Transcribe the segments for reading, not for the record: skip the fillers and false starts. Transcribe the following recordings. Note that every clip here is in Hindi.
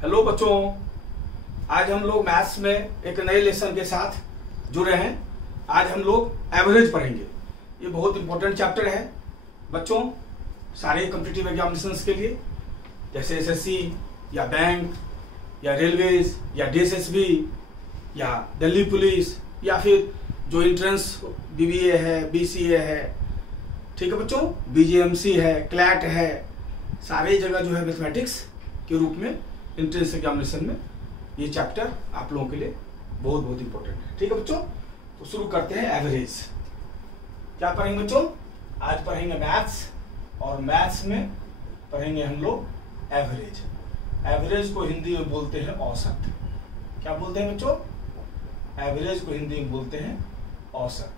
हेलो बच्चों, आज हम लोग मैथ्स में एक नए लेसन के साथ जुड़े हैं। आज हम लोग एवरेज पढ़ेंगे। ये बहुत इंपॉर्टेंट चैप्टर है बच्चों, सारे कॉम्पिटिटिव एग्जामिनेशंस के लिए, जैसे एसएससी या बैंक या रेलवेज या डीएसएसबी या दिल्ली पुलिस या फिर जो एंट्रेंस बीबीए है, बीसीए है, ठीक है बच्चों, बीजीएमसी है, क्लैट है, सारे जगह जो है मैथमेटिक्स के रूप में एंट्रेंस एग्जामिनेशन में ये चैप्टर आप लोगों के लिए बहुत बहुत इंपॉर्टेंट है। ठीक है बच्चों, तो शुरू करते हैं। एवरेज क्या पढ़ेंगे बच्चों? आज पढ़ेंगे मैथ्स, और मैथ्स में पढ़ेंगे हम लोग एवरेज। एवरेज को हिंदी में बोलते हैं औसत। क्या बोलते हैं बच्चों? एवरेज को हिंदी में बोलते हैं औसत।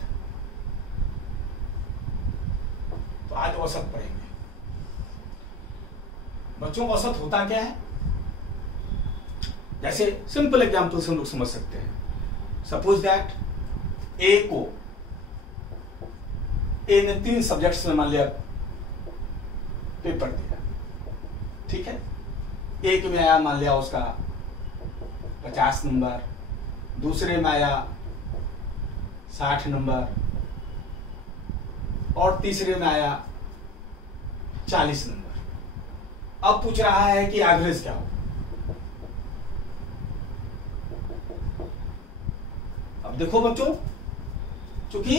तो आज औसत पढ़ेंगे बच्चों। औसत होता क्या है? जैसे सिंपल एग्जांपल से हम लोग समझ सकते हैं। सपोज दैट ए ने 3 सब्जेक्ट्स में मान लिया पेपर दिया, ठीक है। एक में आया मान लिया उसका 50 नंबर, दूसरे में आया 60 नंबर, और तीसरे में आया 40 नंबर। अब पूछ रहा है कि एवरेज क्या हो। अब देखो बच्चों, चूंकि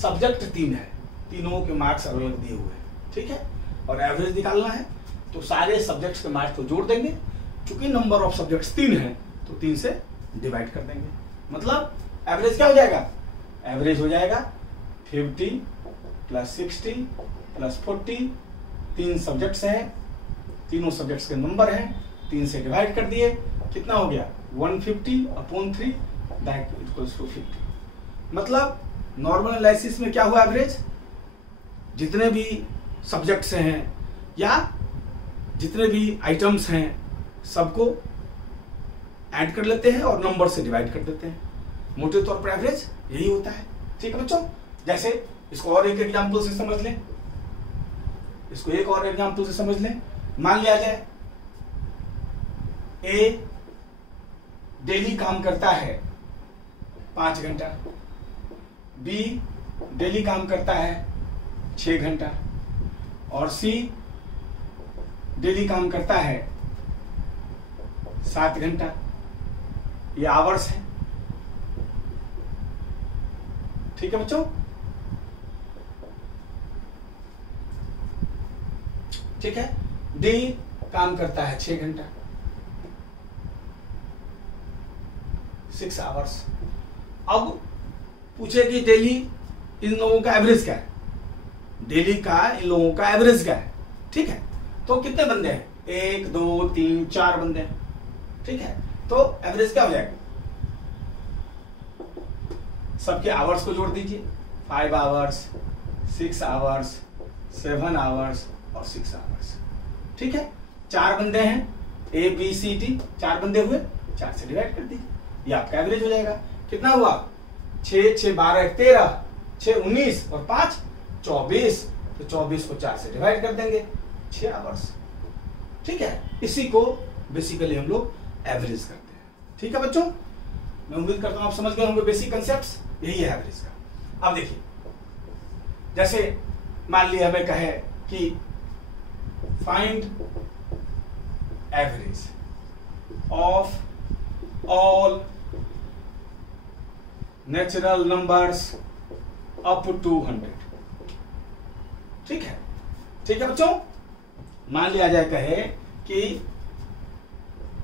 सब्जेक्ट 3 है, तीनों के मार्क्स अलग दिए हुए हैं, ठीक है, और एवरेज निकालना है तो सारे सब्जेक्ट्स के मार्क्स को जोड़ देंगे। चूंकि नंबर ऑफ सब्जेक्ट्स 3 है तो 3 से डिवाइड कर देंगे। मतलब एवरेज क्या हो जाएगा? एवरेज हो जाएगा 50 + 60 + 40। 3 सब्जेक्ट्स हैं, तीनों सब्जेक्ट्स के नंबर हैं, 3 से डिवाइड कर दिए, कितना हो गया? 150/3 दैट इक्वल्स टू 50। मतलब नॉर्मल एनालिसिस में क्या हुआ? एवरेज जितने भी सब्जेक्ट्स हैं या जितने भी आइटम्स हैं सबको ऐड कर लेते हैं और नंबर से डिवाइड कर देते हैं। मोटे तौर पर एवरेज यही होता है, ठीक है बच्चों। जैसे इसको और एक एग्जांपल से समझ लें, इसको एक और एग्जांपल से समझ लें। मान लिया जाए ए डेली काम करता है 5 घंटा, बी डेली काम करता है 6 घंटा, और सी डेली काम करता है 7 घंटा। ये आवर्स है, ठीक है बच्चों, ठीक है। डी काम करता है 6 घंटा, 6 आवर्स। अब पूछे कि डेली इन लोगों का एवरेज क्या है? डेली का इन लोगों का एवरेज क्या है? ठीक है, तो कितने बंदे हैं? 1 2 3 4 बंदे हैं, ठीक है। तो एवरेज क्या हो जाएगा? सबके आवर्स को जोड़ दीजिए। 5 आवर्स, 6 आवर्स, 7 आवर्स और 6 आवर्स, ठीक है। 4 बंदे हैं, ए बी सी डी, 4 बंदे हुए, 4 से डिवाइड कर दीजिए, ये आपका एवरेज हो जाएगा। कितना हुआ? 6 6 12 13, 6 19 और 5 24। तो 24 को 4 से डिवाइड कर देंगे, 6 आवर्स, ठीक है। इसी को बेसिकली हम लोग एवरेज करते हैं, ठीक है बच्चों। मैं उम्मीद करता हूं आप समझ गए होंगे बेसिक कंसेप्ट्स, यही है एवरेज का। अब देखिए, जैसे मान लिया हमें कहे कि find average of all natural numbers up to 100, ठीक है, ठीक है बच्चों। मान लिया जाए कहे कि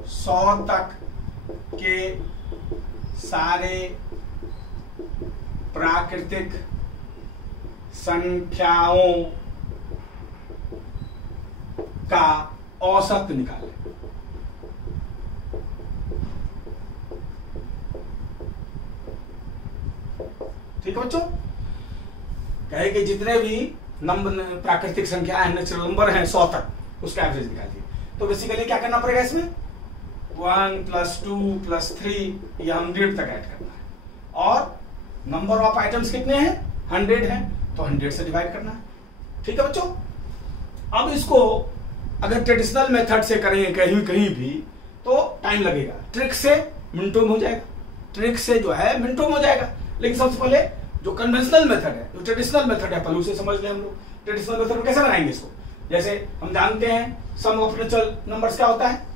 100 तक के सारे प्राकृतिक संख्याओं का औसत निकालें। ठीक है बच्चों, कहे कि जितने भी नंबर प्राकृतिक संख्या है, नेचुरल नंबर हैं 100 तक, उसका एवरेज निकालिए। तो बेसिकली क्या करना पड़ेगा इसमें? 1 + 2 + 3 या 100 तक ऐड करना है, और नंबर ऑफ आइटम्स कितने हैं? 100 हैं, तो 100 से डिवाइड करना है, ठीक है बच्चों। अब इसको अगर ट्रेडिशनल मेथड से करेंगे कहीं कहीं भी तो टाइम लगेगा, ट्रिक से मिनटों में हो जाएगा, ट्रिक से जो है मिनटों में हो जाएगा। लेकिन सबसे पहले जो कन्वेंशनल मेथड है, जो ट्रेडिशनल मेथड है, पहले उसे समझ लें हम लोग। ट्रेडिशनल मेथड में कैसे बनाएंगे इसको? जैसे हम जानते हैं सम ऑफ नेचुरल नंबर्स क्या होता है,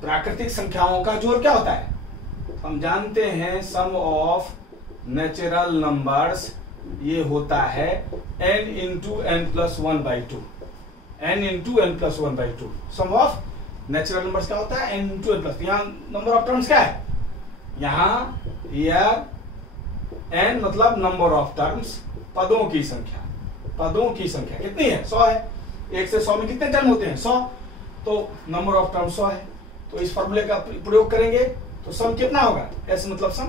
प्राकृतिक संख्याओं का जोड़ क्या होता है? हम जानते हैं सम ऑफ नेचुरल नंबर्स ये होता है n into n+1/2, n into n+1/2। Sum of natural numbers क्या होता है? n into n+। यहाँ नंबर ऑफ टर्म्स क्या है? यहाँ n मतलब नंबर ऑफ टर्म्स, पदों की संख्या। पदों की संख्या कितनी है? 100 है। 1 से 100 में कितने टर्म होते हैं? 100। तो नंबर ऑफ टर्म 100 है। तो इस फॉर्मूले का प्रयोग करेंगे तो सम कितना होगा? s मतलब सम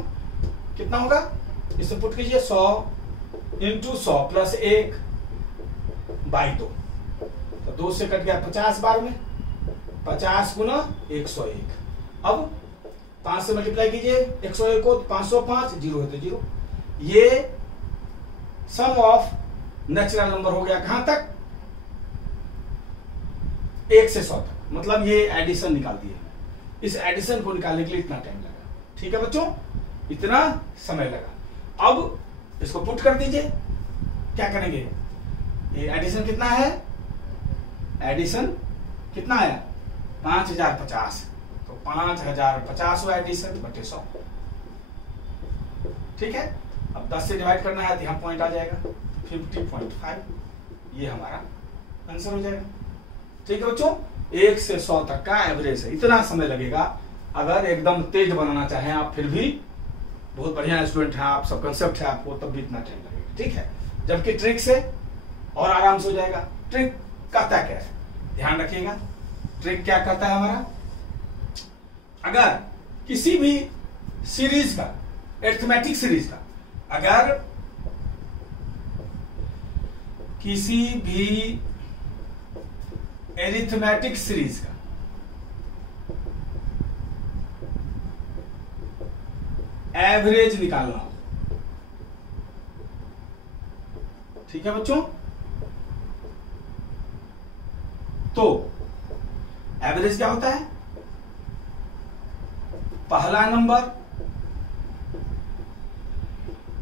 कितना होगा? इसे पुट कीजिए 100 इंटू 100 प्लस 1/2। तो 2 से कट गया 50 बार में, 50 गुना 101। अब 5 से मल्टीप्लाई कीजिए 101 को, 505, 0 है तो 0। ये सम ऑफ नेचुरल नंबर हो गया कहां तक? 1 से 100 तक। मतलब ये एडिशन निकाल दिए। इस एडिशन को निकालने के लिए इतना टाइम लगा। ठीक है बच्चों, इतना समय लगा। अब इसको पुट कर दीजिए। क्या करेंगे? ये एडिशन कितना है? एडिशन कितना है? 5050। तो 5050 हुआ एडिशन बटे 100। ठीक है। अब 10 से डिवाइड करना है तो यहाँ पॉइंट आ जाएगा 50.5। ये हमारा आंसर हो जाएगा। ठीक है बच्चों, 1 से 100 तक का एवरेज है। इतना समय लगेगा। अगर एकदम तेज बनाना चाहें आप, फिर भी बहुत बढ़िया स्टूडेंट है आप, सब कंसेप्ट है आपको, तब भी इतना टाइम लगेगा। ठीक है। जबकि ट्रिक से और आराम से हो जाएगा। ट्रिक कहता क्या है? ध्यान रखिएगा, ट्रिक क्या कहता है हमारा? अगर किसी भी सीरीज का, अरिथमेटिक सीरीज का, अगर किसी भी अरिथमेटिक सीरीज का एवरेज निकालना हो, ठीक है बच्चों, तो एवरेज क्या होता है? पहला नंबर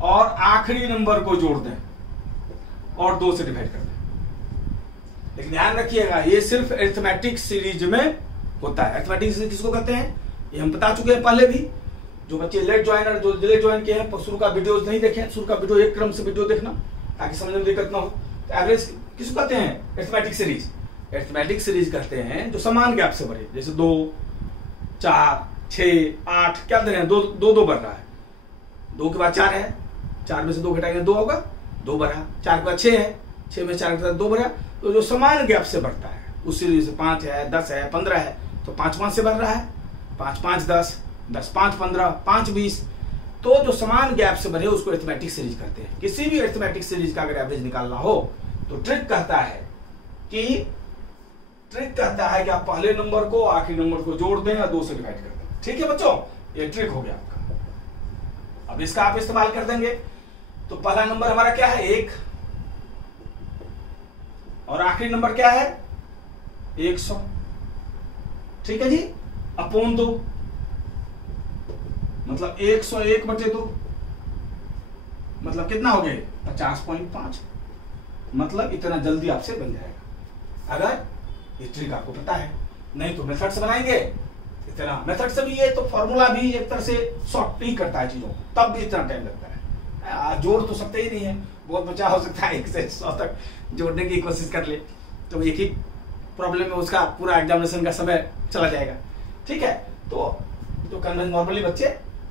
और आखिरी नंबर को जोड़ दें और 2 से डिवाइड कर दें। लेकिन ध्यान रखिएगा, ये सिर्फ अरिथमेटिक सीरीज में होता है। अरिथमेटिक सीरीज किसको कहते हैं ये हम बता चुके हैं पहले भी। जो बच्चे लेट ज्वाइनर, जो लेट ज्वाइन किए हैं, शुरू का वीडियो नहीं देखे, शुरू का वीडियो एक क्रम से वीडियो देखना ताकि समझने में दिक्कत ना हो। तो एवरेज किसको कहते हैं? Arithmetic series. अरिथमेटिक सीरीज कहते हैं जो समान गैप से बढ़े, जैसे 2, 4, 6, 8 क्या दे रहे हैं? 2 बढ़ रहा है। 2 के बाद 4 है, 4 में से 2 घटाएंगे 2 होगा, 2 बढ़ा। 4 के बाद 6 है, 6 में 4 के बाद 2 बढ़ा। तो जो समान गैप से बढ़ता है उस सीरीज से 5 है, 10 है, 15 है, तो 5 से बढ़ रहा है। 5 5 10, 10 5 15, 5 20। तो जो समान गैप से बढ़े उसको अरिथमेटिक सीरीज कहते हैं। किसी भी अरिथमेटिक सीरीज का अगर एवरेज निकालना हो तो ट्रिक कहता है कि आप पहले नंबर को आखिरी नंबर को जोड़ दें और 2 से डिवाइड कर दें। ठीक है बच्चों, ये ट्रिक हो गया आपका। अब इसका आप इस्तेमाल कर देंगे। तो पहला नंबर हमारा क्या है? 1, और आखिरी नंबर क्या है? 100। ठीक है जी, अपॉन 2, मतलब 101/2, मतलब कितना हो गए? 50.5। मतलब इतना जल्दी आपसे बन जाएगा अगर ये ट्रिक आपको पता है। नहीं तो मेथड से बनाएंगे, इतना मेथड से भी ये तो फॉर्मूला भी एक तरह से शॉर्ट ही करता है चीजों को, तब भी इतना टाइम लगता है। जोड़ तो सकते ही नहीं है। बहुत बच्चा हो सकता है 1 से 100 तक जोड़ने की कोशिश कर ले, तो एक ही प्रॉब्लम में उसका पूरा एग्जामिनेशन का समय चला जाएगा। ठीक है। तो नॉर्मली बच्चे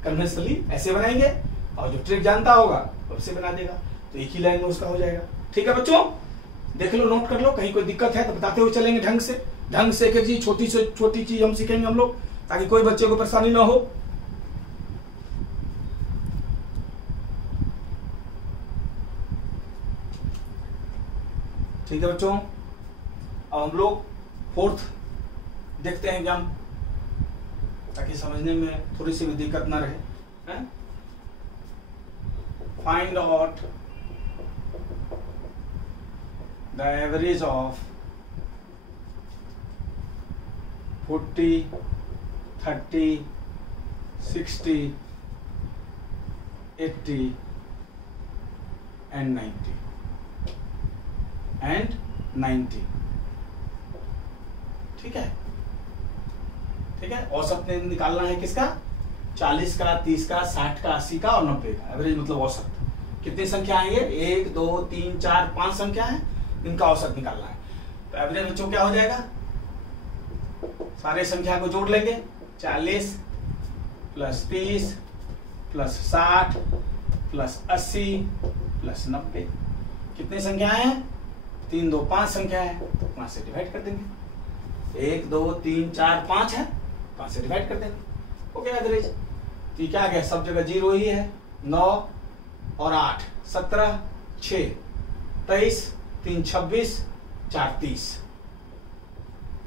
कन्वेंशनली ऐसे बनाएंगे, और जो ट्रिक जानता होगा वैसे बना देगा, तो एक ही लाइन में उसका हो जाएगा। ठीक है बच्चों, देख लो, नोट कर लो, कहीं कोई दिक्कत है तो बताते हुए चलेंगे ढंग से एक एक चीज, छोटी से छोटी चीज हम सीखेंगे हम लोग, ताकि कोई बच्चे को परेशानी ना हो। ठीक है बच्चों, अब हम लोग 4th देखते हैं एग्जाम, ताकि समझने में थोड़ी सी भी दिक्कत ना रहे। Find out the average of 40, 30, 60, 80 and 90 ठीक है। ठीक है, औसत ने निकालना है किसका? 40 का, 30 का, 60 का, 80 का और 90 का। एवरेज मतलब औसत। कितनी संख्या है ये? 1 2 3 4 5 संख्या है, इनका औसत निकालना है। तो एवरेज बच्चों क्या हो जाएगा? सारे संख्या को जोड़ लेंगे। 40 प्लस 30 प्लस 60 प्लस 80 प्लस 90। कितनी संख्याएं हैं? 3 2 5 संख्या है, तो 5 से डिवाइड कर देंगे। 1 2 3 4 5 है, 5 से डिवाइड कर देंगे। Okay average. तो क्या गया? सब जगह 0 ही है। 9 और 8 17, 6 23, 3 26, 4 30,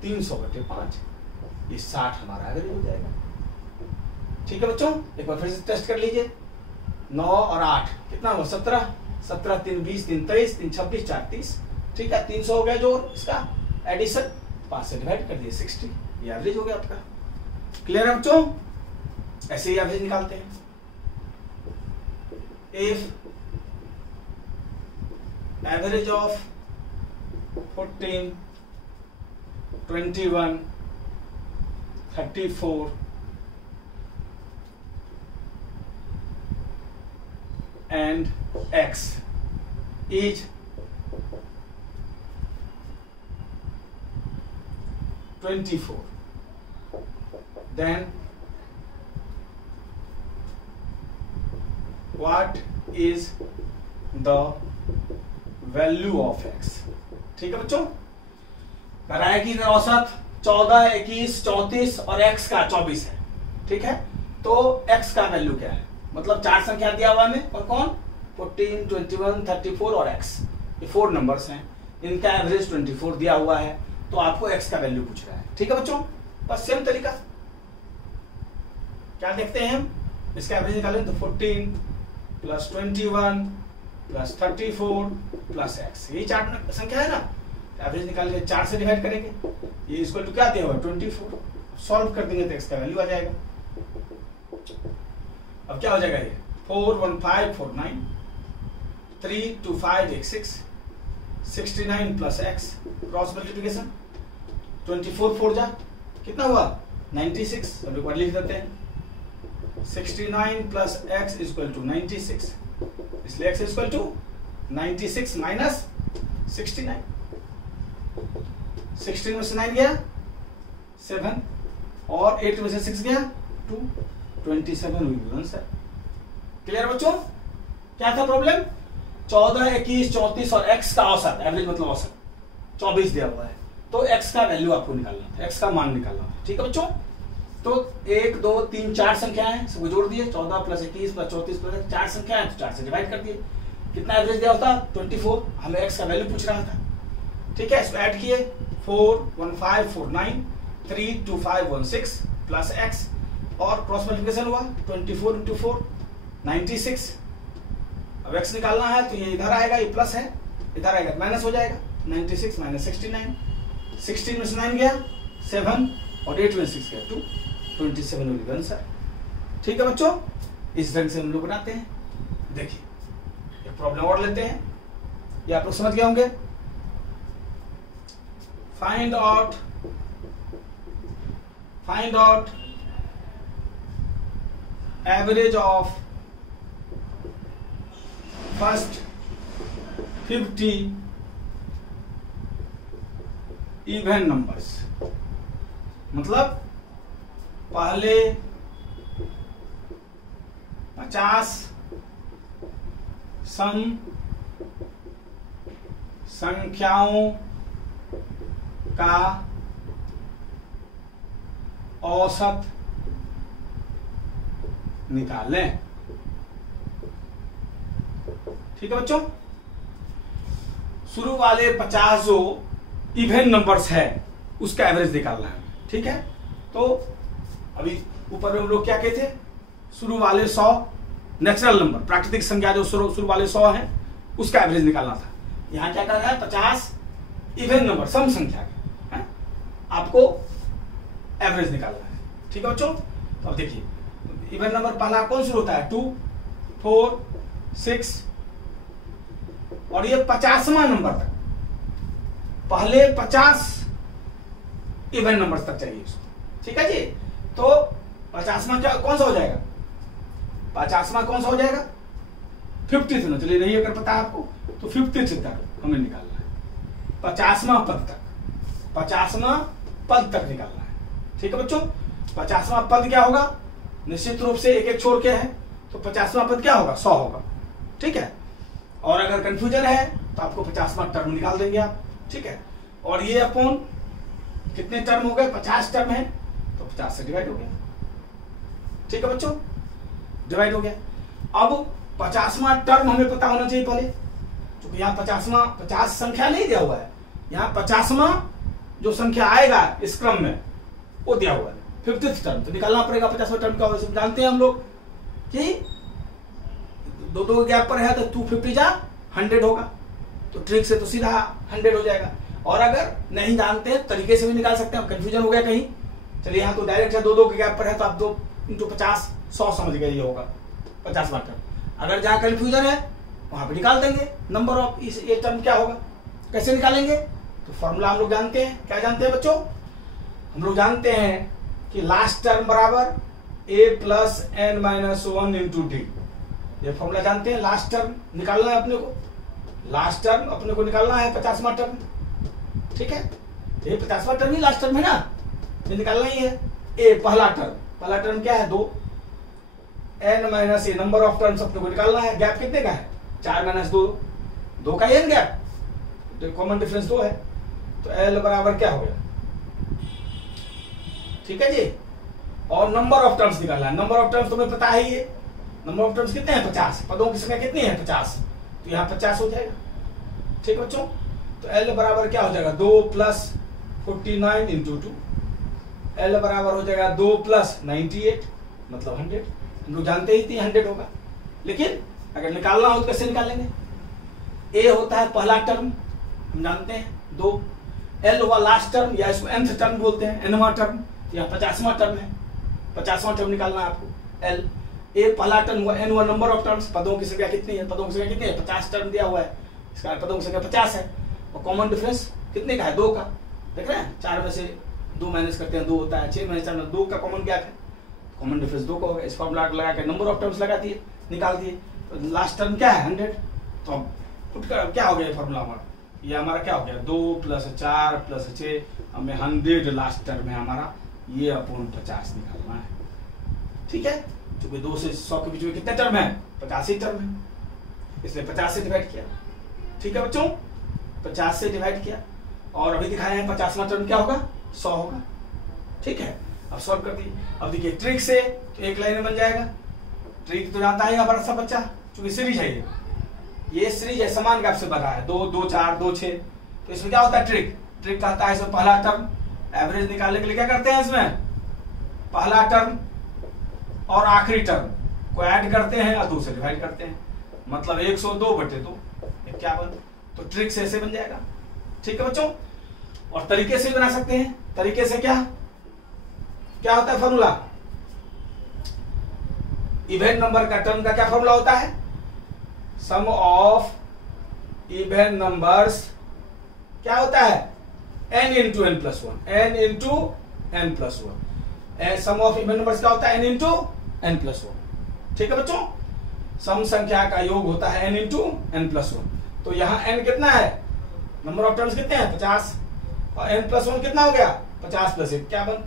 300/5, ये 60 हमारा एवरेज हो जाएगा। ठीक है बच्चों, एक बार फिर से टेस्ट कर लीजिए। 9 और 8 कितना हुआ? 17, 17 3 20, 3 23, 3 26, 4 30। ठीक है, 300 हो गया जो इसका एडिशन, 5 से डिवाइड कर दिए 60, ये एवरेज हो गया आपका। क्लियर है बच्चों? ऐसे ही एवरेज निकालते हैं। If average of 14, 21, 34 and x is 24, then what is the value of x? ठीक है बच्चों, कराए की इधर औसत 14, 21, 34 और x का 24 है। ठीक है, तो x का वैल्यू क्या है? मतलब 4 संख्या दिया हुआ है और कौन? 14, 21, 34 और x, ये 4 नंबर्स हैं, इनका एवरेज 24 दिया हुआ है, तो आपको x का वैल्यू पूछ रहा है। ठीक है बच्चों, बस सेम तरीका। क्या देखते हैं हम? इसका एवरेज निकालें तो 14 प्लस 21 प्लस 34 प्लस x, यही 4 संख्या है ना। एवरेज निकालेंगे, 4 से डिवाइड करेंगे, ये इसको तो क्या दिया हुआ? 24। सॉल्व कर देंगे तो x का वैल्यू आ जाएगा। अब क्या हो जाएगा? ये 4 1 5 4 9, 3 2 5 8 6, 69 प्लस x, क्रॉस मल्टीप्लिकेशन, 24 4 जा कितना हुआ? 96। अब एक बार लिख देते हैं, 69 plus x is equal to 96, इसलिए x is equal to 96 minus 69। 16 में से 9 गया 7 और 8 में से 6 गया 2, 27 हुई आंसर। क्लियर बच्चों? क्या था प्रॉब्लम? 14, 21, 34 और x का औसत, एवरेज मतलब औसत 24 दिया हुआ है, तो x का वैल्यू आपको निकालना था, x का मान निकालना था। ठीक है बच्चों, तो 1 2 3 4 संख्याएं हैं, सबको जोड़ दिए। 14 प्लस 21 प्लस 34 प्लस 4 संख्याएं, तो 4 से डिवाइड कर दिए। कितना एवरेज दिया होता? 24। हमें x का वैल्यू पूछ रहा था। ठीक है, इसमें ऐड किए 4 1 5 4 9, 3 2 5 1 6 प्लस x और क्रॉस मल्टीप्लिकेशन हुआ 24 इंटू 4 96। अब x निकालना है तो ये इधर आएगा, ये प्लस है, इधर आएगा माइनस हो जाएगा। 96 माइनस 69, 16 में से 9 गया 7 और 8 में 6 गया 2, 27 हो गया आंसर। ठीक है बच्चों, इस ढंग से हम लोग बनाते हैं। देखिए ये प्रॉब्लम और लेते हैं, ये आप लोग समझ गए होंगे। Find out average of first 50 even numbers, मतलब पहले 50 सम संख्याओं का औसत निकालें। ठीक है बच्चों, शुरू वाले 50 जो इवन नंबर्स है उसका एवरेज निकालना है। ठीक है, तो अभी ऊपर में हम लोग क्या कहते थे? शुरू वाले 100 नेचुरल नंबर, प्राकृतिक संख्या जो शुरू वाले 100 है उसका एवरेज निकालना था। यहां क्या कर रहा है? 50 इवन नंबर, सम संख्या है। आपको एवरेज निकालना है। ठीक है बच्चों, तो अब देखिए इवन नंबर पहला कौन शुरू होता है 2, 4, 6 और ये 50वां नंबर तक, पहले 50 इवन नंबर तक चाहिए उसको। ठीक है जी, तो 50वां क्या कौन सा हो जाएगा, 50वां कौन सा हो जाएगा 50th ना, चलिए नहीं अगर पता है आपको तो 50th तक हमें निकालना है, 50वां पद तक, 50वां पद तक निकालना है। ठीक है बच्चों, 50वां पद क्या होगा, निश्चित रूप से एक एक छोड़ के है, तो 50वां पद क्या होगा 100 होगा। ठीक है, और अगर कंफ्यूजन है तो आपको 50वां टर्म निकाल देंगे आप। ठीक है, और ये अपन कितने टर्म हो गए, 50 टर्म है तो 50 से डिवाइड हो गया। ठीक है बच्चों, डिवाइड हो गया। अब 50वां टर्म हमें पता होना चाहिए पहले, क्योंकि यहाँ 50 संख्या नहीं दिया हुआ है, यहाँ 50वां जो संख्या आएगा इस क्रम में वो दिया हुआ है 50th टर्म, तो निकालना पड़ेगा 50वां टर्म का। वैसे जानते हैं हम लोग कि दो दो गैप पर है तो 250 जा 100 होगा, तो ट्रिक से तो सीधा 100 हो जाएगा। और अगर नहीं जानते तरीके से भी निकाल सकते हैं, कंफ्यूजन हो गया कहीं, चलिए यहाँ तो डायरेक्ट है, दो दो के गैप पर है तो आप 2 × 50 100 समझ गए, ये होगा 50वां टर्म। अगर जहां कंफ्यूजन है वहां पे निकाल देंगे नंबर ऑफ इस ये टर्म क्या होगा। कैसे निकालेंगे, तो फॉर्मूला हम लोग जानते हैं, क्या जानते हैं बच्चों, हम लोग जानते हैं कि लास्ट टर्म बराबर a + n - 1 × d, ये फॉर्मूला जानते हैं। लास्ट टर्म निकालना है अपने को, लास्ट टर्म अपने को निकालना है 50वां टर्म। ठीक है, ये 50वां टर्म ही लास्ट टर्म है ना, ये निकालना ही है। ए पहला टर्म क्या है 2, n - a number of terms अपने को निकालना है। गैप कितने का है 4 - 2, 2 का n गैप, तो कॉमन डिफरेंस 2 है, तो l बराबर क्या हो गया। ठीक है जी, और नंबर ऑफ टर्म्स निकालना है। नंबर ऑफ टर्म्स तुम्हें पता है, ये नंबर ऑफ टर्म्स कितने हैं 50, पदों की संख्या कितनी है 50, तो यहाँ 50 हो जाएगा। ठीक है बच्चों, तो l बराबर क्या हो जाएगा 2 + 49 × 2, l बराबर हो जाएगा 2 + 98 मतलब 100। हम लोग जानते ही थे 100 होगा, लेकिन अगर निकालना हो तो कैसे निकालेंगे। a होता है पहला टर्म, हम जानते हैं 2, l हुआ लास्ट टर्म या इसको nth टर्म बोलते हैं, nवां टर्म, यहाँ 50वां टर्म है, 50वां टर्म निकालना है आपको। l a पहला टर्म हुआ, n हुआ नंबर ऑफ टर्म्स, पदों की संख्या कितनी है, पदों की संख्या कितनी है 50 टर्म दिया हुआ है, इसका पदों की संख्या 50 है, और कॉमन डिफरेंस कितने का है 2 का। देख रहे हैं 4 में से 2 माइनस करते हैं 2 होता है, 6 में से 4 2 का कॉमन गैप है, कॉमन डिफरेंस 2 का होगा। इस फॉर्मूला लगा के नंबर ऑफ टर्म्स लगा दिए, निकाल दिए, तो लास्ट टर्म क्या है 100, तो अब पुट कर क्या हो गया फॉर्मूला हमारा, ये हमारा क्या हो गया 2 + 4 + 6, हमें 100 लास्ट टर्म है हमारा, ये अपन 50 निकालना है। ठीक है, क्योंकि 2 से 100 के बीच में कितने टर्म है 50 ही टर्म है, इसलिए 50 से डिवाइड किया। ठीक है बच्चों, 50 से डिवाइड किया, और अभी दिखाया है 50वां टर्म क्या होगा 100 होगा। ठीक है, अब सॉल्व कर दी। अब देखिए ट्रिक से तो एक लाइन में बन जाएगा, ट्रिक तो जानता है हमारा सब बच्चा, क्योंकि सीरीज है ये सीरीज है, समान गैप से बना है 2 2 4 2 6, तो इसमें क्या होता है ट्रिक कहता है इसमें पहला टर्म एवरेज निकालने के लिए क्या करते हैं, इसमें पहला टर्म और आखिरी टर्म को ऐड करते हैं और 2 से डिवाइड करते हैं, मतलब 102/2 51, तो ट्रिक से ऐसे बन जाएगा। ठीक है बच्चों, और तरीके से भी बना सकते हैं। तरीके से क्या होता है फॉर्मूला, इवन नंबर का टर्म का क्या फॉर्मूला होता है, सम ऑफ इवन नंबर्स क्या होता है n × n + 1, n × n + 1, sum of even numbers क्या होता है n × n + 1। ठीक है बच्चों, सम संख्या का योग होता है n × n + 1, तो यहाँ n कितना है, नंबर ऑफ टर्म्स कितने हैं 50, और n + 1 कितना हो गया 50 + 1 51,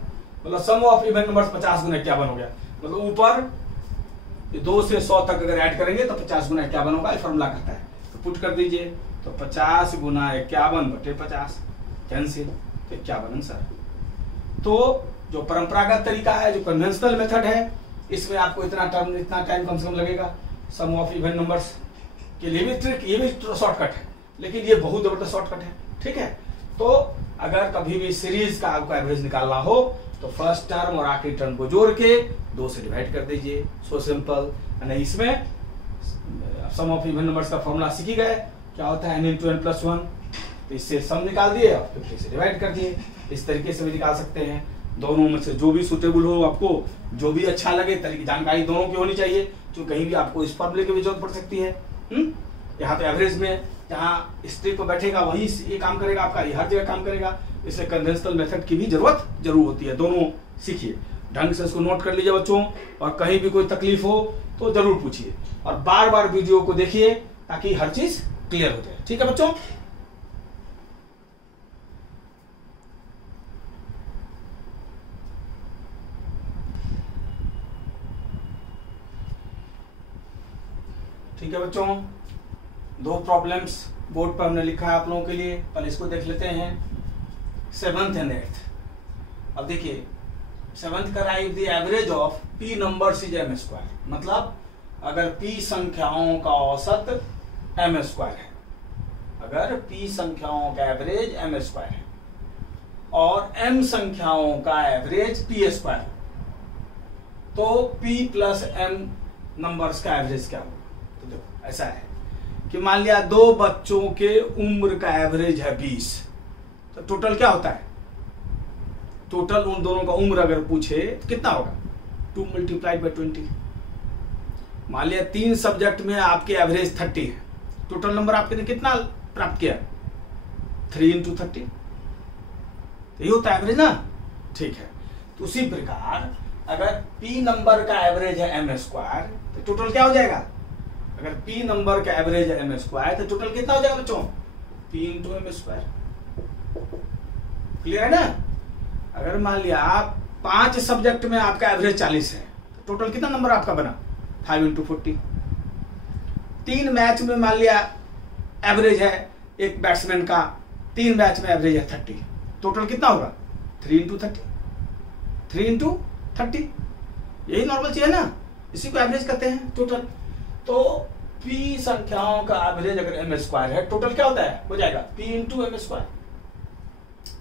मतलब सम ऑफ इवन नंबर्स 50 × 51 हो गया, मतलब ऊपर 2 से 100 तक अगर ऐड करेंगे तो 50 × 51 होगा, फॉर्मूला कहता है। तो पुट कर दीजिए, तो 50 × 51/50 कैंसिल, तो 51 आंसर। तो जो परंपरागत तरीका है, जो कन्वेंशनल मेथड है, इसमें आपको इतना टाइम कम से कम लगेगा। सम ऑफ इवन नंबर्स के लिए भी ट्रिक, ये भी शॉर्टकट है, लेकिन ये बहुत जबरदस्त शॉर्टकट है। ठीक है, तो अगर कभी भी सीरीज का आपको एवरेज निकालना हो तो फर्स्ट टर्म और आखिरी टर्म को जोड़ के 2 से डिवाइड कर दीजिए, सो सिंपल। इसमें सम ऑफ इवन नंबर्स का फॉर्मूला सीख ही गए, क्या होता है n × n + 1, तो इससे सम निकाल दिए और 50 से डिवाइड कर दिए। इस तरीके से भी निकाल सकते हैं, दोनों में से जो भी सुटेबल हो, आपको जो भी अच्छा लगे, तरीके जानकारी दोनों की होनी चाहिए, जो कहीं भी आपको इस फॉर्मूले की भी जरूरत पड़ सकती है। यहाँ तो एवरेज में जहाँ स्ट्रिप पर बैठेगा वही ये काम करेगा आपका, ये हर जगह काम करेगा, इसलिए कन्वेंशनल मेथड की भी जरूरत जरूर होती है। दोनों सीखिए, ढंग से इसको नोट कर लीजिए बच्चों, और कहीं भी कोई तकलीफ हो तो जरूर पूछिए, और बार बार वीडियो को देखिए ताकि हर चीज क्लियर हो जाए। ठीक है बच्चों, ठीक है बच्चों, दो प्रॉब्लम्स बोर्ड पर हमने लिखा है आप लोगों के लिए, पहले इसको देख लेते हैं। 7th and 8th। अब देखिए 7th का right the average of p numbers is m square, मतलब अगर p संख्याओं का औसत m स्क्वायर है, अगर p संख्याओं का एवरेज m स्क्वायर है और m संख्याओं का एवरेज p स्क्वायर है, तो p प्लस m नंबर्स का एवरेज क्या होगा। तो देखो ऐसा है कि मान लिया दो बच्चों के उम्र का एवरेज है 20, तो टोटल क्या होता है, टोटल उन दोनों का उम्र अगर पूछे तो कितना होगा, 2 × 20। मान लिया 3 सब्जेक्ट में आपके एवरेज 30 है, टोटल नंबर आपके ने कितना प्राप्त किया, 3 × 30, यही होता है एवरेज ना। ठीक है, तो उसी प्रकार अगर p नंबर का एवरेज है m स्क्वायर, तो टोटल क्या हो जाएगा, अगर p नंबर का एवरेज है m स्क्वायर, तो टोटल कितना हो जाएगा बच्चों, p × m स्क्वायर। क्लियर है ना। अगर मान लिया आप 5 सब्जेक्ट में आपका एवरेज 40 है, तो टोटल कितना नंबर आपका बना, 5 × 40। 3 मैच में मान लिया एवरेज है एक बैट्समैन का, 3 मैच में एवरेज है 30, टोटल कितना होगा, 3 × 30, 3 × 30, यही नॉर्मल चीज है ना, इसी को एवरेज कहते हैं टोटल। तो p संख्याओं का एवरेज अगर m स्क्वायर है, टोटल क्या होता है, हो जाएगा p × m स्क्वायर।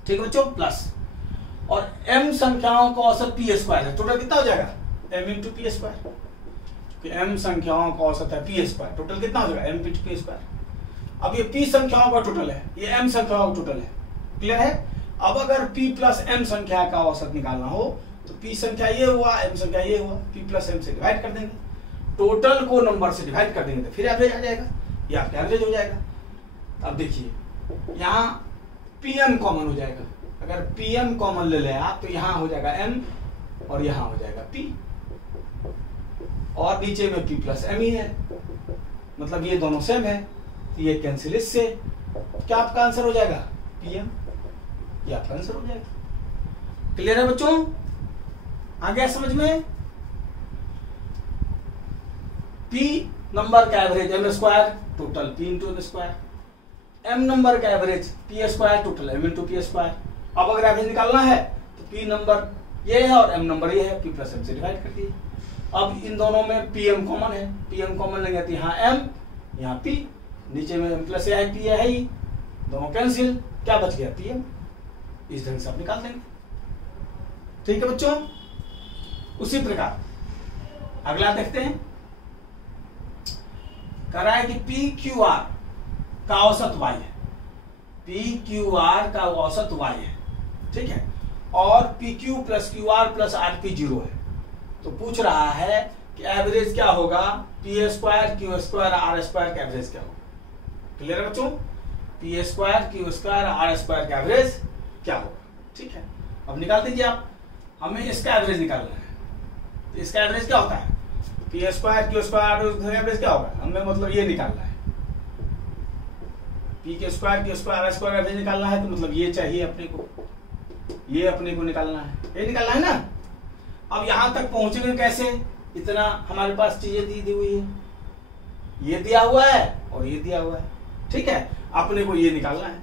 ठीक है बच्चों, प्लस और m संख्याओं का औसत p स्क्वायर है, टोटल कितना हो जाएगा, m × p स्क्वायर, क्योंकि m संख्याओं का औसत है p स्क्वायर, टोटल कितना हो जाएगा, m × p स्क्वायर। अब ये p संख्याओं का टोटल है, ये m संख्याओं का टोटल है। क्लियर है। अब अगर p प्लस m संख्या का औसत निकालना हो, तो p संख्या ये हुआ, m संख्या ये हुआ, p प्लस m से डिवाइड कर देंगे, टोटल को नंबर से डिवाइड कर देंगे, तो फिर एवरेज आ जाएगा, ये आपका एवरेज हो जाएगा। अब देखिए यहाँ pm कॉमन हो जाएगा, अगर pm कॉमन ले लें आप, तो यहाँ हो जाएगा m और यहाँ हो जाएगा p, और नीचे में p प्लस m ही है, मतलब ये दोनों सेम है, तो ये कैंसिल इससे, क्या आपका आंसर हो जाएगा, pm, ये आपका आंसर हो जाएगा। क्लियर है बच्चों, आ गया समझ में। p नंबर का average m square, total p × m square, m number का average p square, total m × p square. अब अगर एवरेज निकालना है तो p नंबर ये है और m नंबर ये है, p प्लस m से डिवाइड कर दिए। अब इन दोनों में pm कॉमन है, pm कॉमन लेंगे तो यहाँ m, यहाँ p, नीचे में m प्लस है, p है ही, दोनों कैंसिल, क्या बच गया, pm। इस ढंग से आप निकाल देंगे। ठीक है बच्चों, उसी प्रकार अगला देखते हैं। कह रहा है कि PQR का औसत y है, PQR का औसत y है, ठीक है, और PQ plus QR plus RP 0 है। तो पूछ रहा है कि एवरेज क्या होगा, P square Q square R square का एवरेज क्या होगा। क्लियर है बच्चों, P square Q square R square का एवरेज क्या होगा। ठीक है, अब निकाल दीजिए आप, हमें इसका एवरेज निकालना है। तो इसका एवरेज क्या होता है, P square Q square average क्या होगा, हमें मतलब ये निकालना है, P के square Q square R square average निकालना है, तो मतलब ये चाहिए अपने को, ये अपने को निकालना है, ये निकालना है ना। अब यहां तक पहुंचेंगे कैसे, इतना हमारे पास चीजें दी हुई है, ये दिया हुआ है और ये दिया हुआ है, ठीक है, अपने को ये निकालना है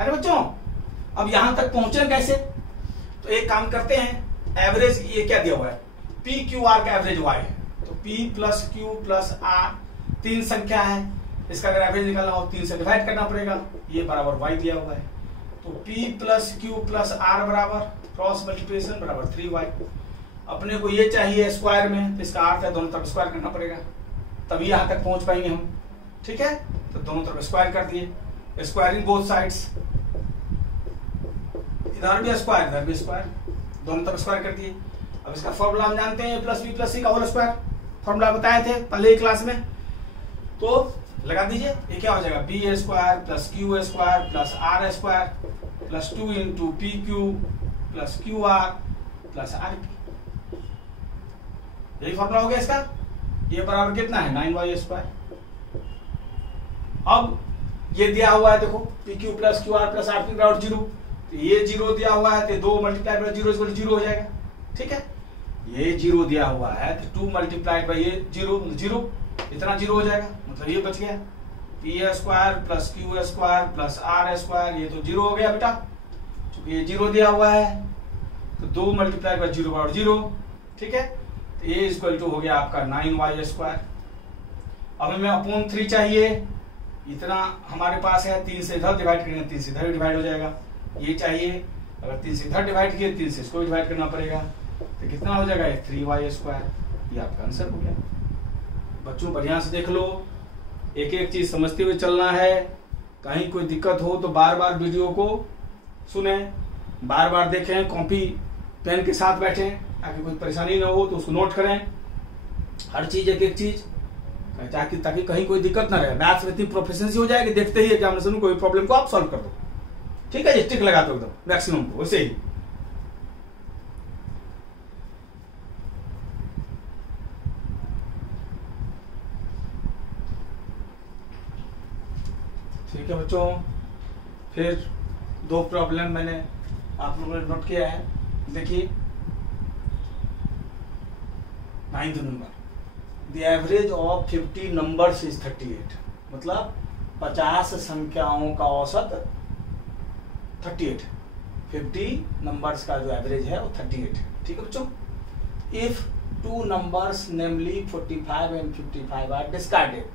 ना बच्चों। अब यहां तक पहुंचे कैसे, तो एक काम करते हैं, एवरेज ये क्या दिया हुआ है, पी क्यू आर का एवरेज y है, तो p plus Q plus R 3 संख्या है, इसका अगर एवरेज निकालना हो 3 से डिवाइड करना पड़ेगा, ये बराबर y दिया हुआ है, तो p plus Q plus R बराबर क्रॉस मल्टीप्लिकेशन बराबर 3y। अपने को ये चाहिए स्क्वायर में, तो इसका अर्थ है दोनों तरफ स्क्वायर करना पड़ेगा, तभी यहां तक पहुंच पाएंगे हम, ठीक है। तो दोनों तरफ स्क्वायर कर दिए, स्क्वायरिंग बोथ साइड्स, इधर भी स्क्वायर, दोनों तरफ स्क्वायर कर दिए। अब इसका फॉर्मूला हम जानते हैं प्लस बी प्लस सी का होल स्क्वायर, फॉर्मूला बताए थे पहले ही क्लास में, तो लगा दीजिए। ये क्या हो जाएगा, B square plus Q square plus R square plus 2 into P Q plus Q R plus R P. यही फॉर्मूला हो गया इसका। ये बराबर कितना है 9y स्क्वायर। अब ये दिया हुआ है देखो, P Q plus Q R plus R P बराबर 0, तो ये 0 दिया हुआ है तो 2 मल्टीप्लाई बाई 0 हो जाएगा। ठीक है, ये 0 दिया हुआ है तो 2 मल्टीप्लाइड बाई ये 0, इतना 0 हो जाएगा, मतलब ये बच गया P square plus Q square plus R square, ये तो 0 हो गया बेटा, क्योंकि ये 0 दिया हुआ है तो 2 मल्टीप्लाई बाई 0 बराबर 0। ठीक है, तो ये इक्वल टू हो गया आपका 9y स्क्वायर। अब हमें अपॉन 3 चाहिए, इतना हमारे पास है, 3 से इधर डिवाइड करेंगे 3 से इधर डिवाइड हो जाएगा। ये चाहिए, अगर 3 से इधर डिवाइड किए 3 से इसको डिवाइड करना पड़ेगा, तो कितना हो जाएगा 3y स्क्वायर। ये आपका आंसर हो गया। बच्चों बढ़िया से देख लो, एक एक चीज समझते हुए चलना है। कहीं कोई दिक्कत हो तो बार बार वीडियो को सुने, बार बार देखें, कॉपी पेन के साथ बैठें ताकि कोई परेशानी ना हो, तो उसको नोट करें हर चीज, एक एक चीज, ताकि कहीं कोई दिक्कत ना रहे। मैथ्स में इतनी प्रोफिशिएंसी हो जाएगी, देखते ही एग्जामिनेशन में कोई प्रॉब्लम को आप सॉल्व कर दो। ठीक है जी, टिक लगा दो एकदम मैक्सिमम को, वैसे ही। ठीक है बच्चों, फिर 2 प्रॉब्लम मैंने आप लोगों ने नोट किया है। देखिए 9th number, the average of 50 numbers is 38, मतलब 50 संख्याओं का औसत 38, 50 नंबर्स का जो एवरेज है वो 38 है। ठीक है बच्चों, if 2 numbers namely 45 and 55 are discarded,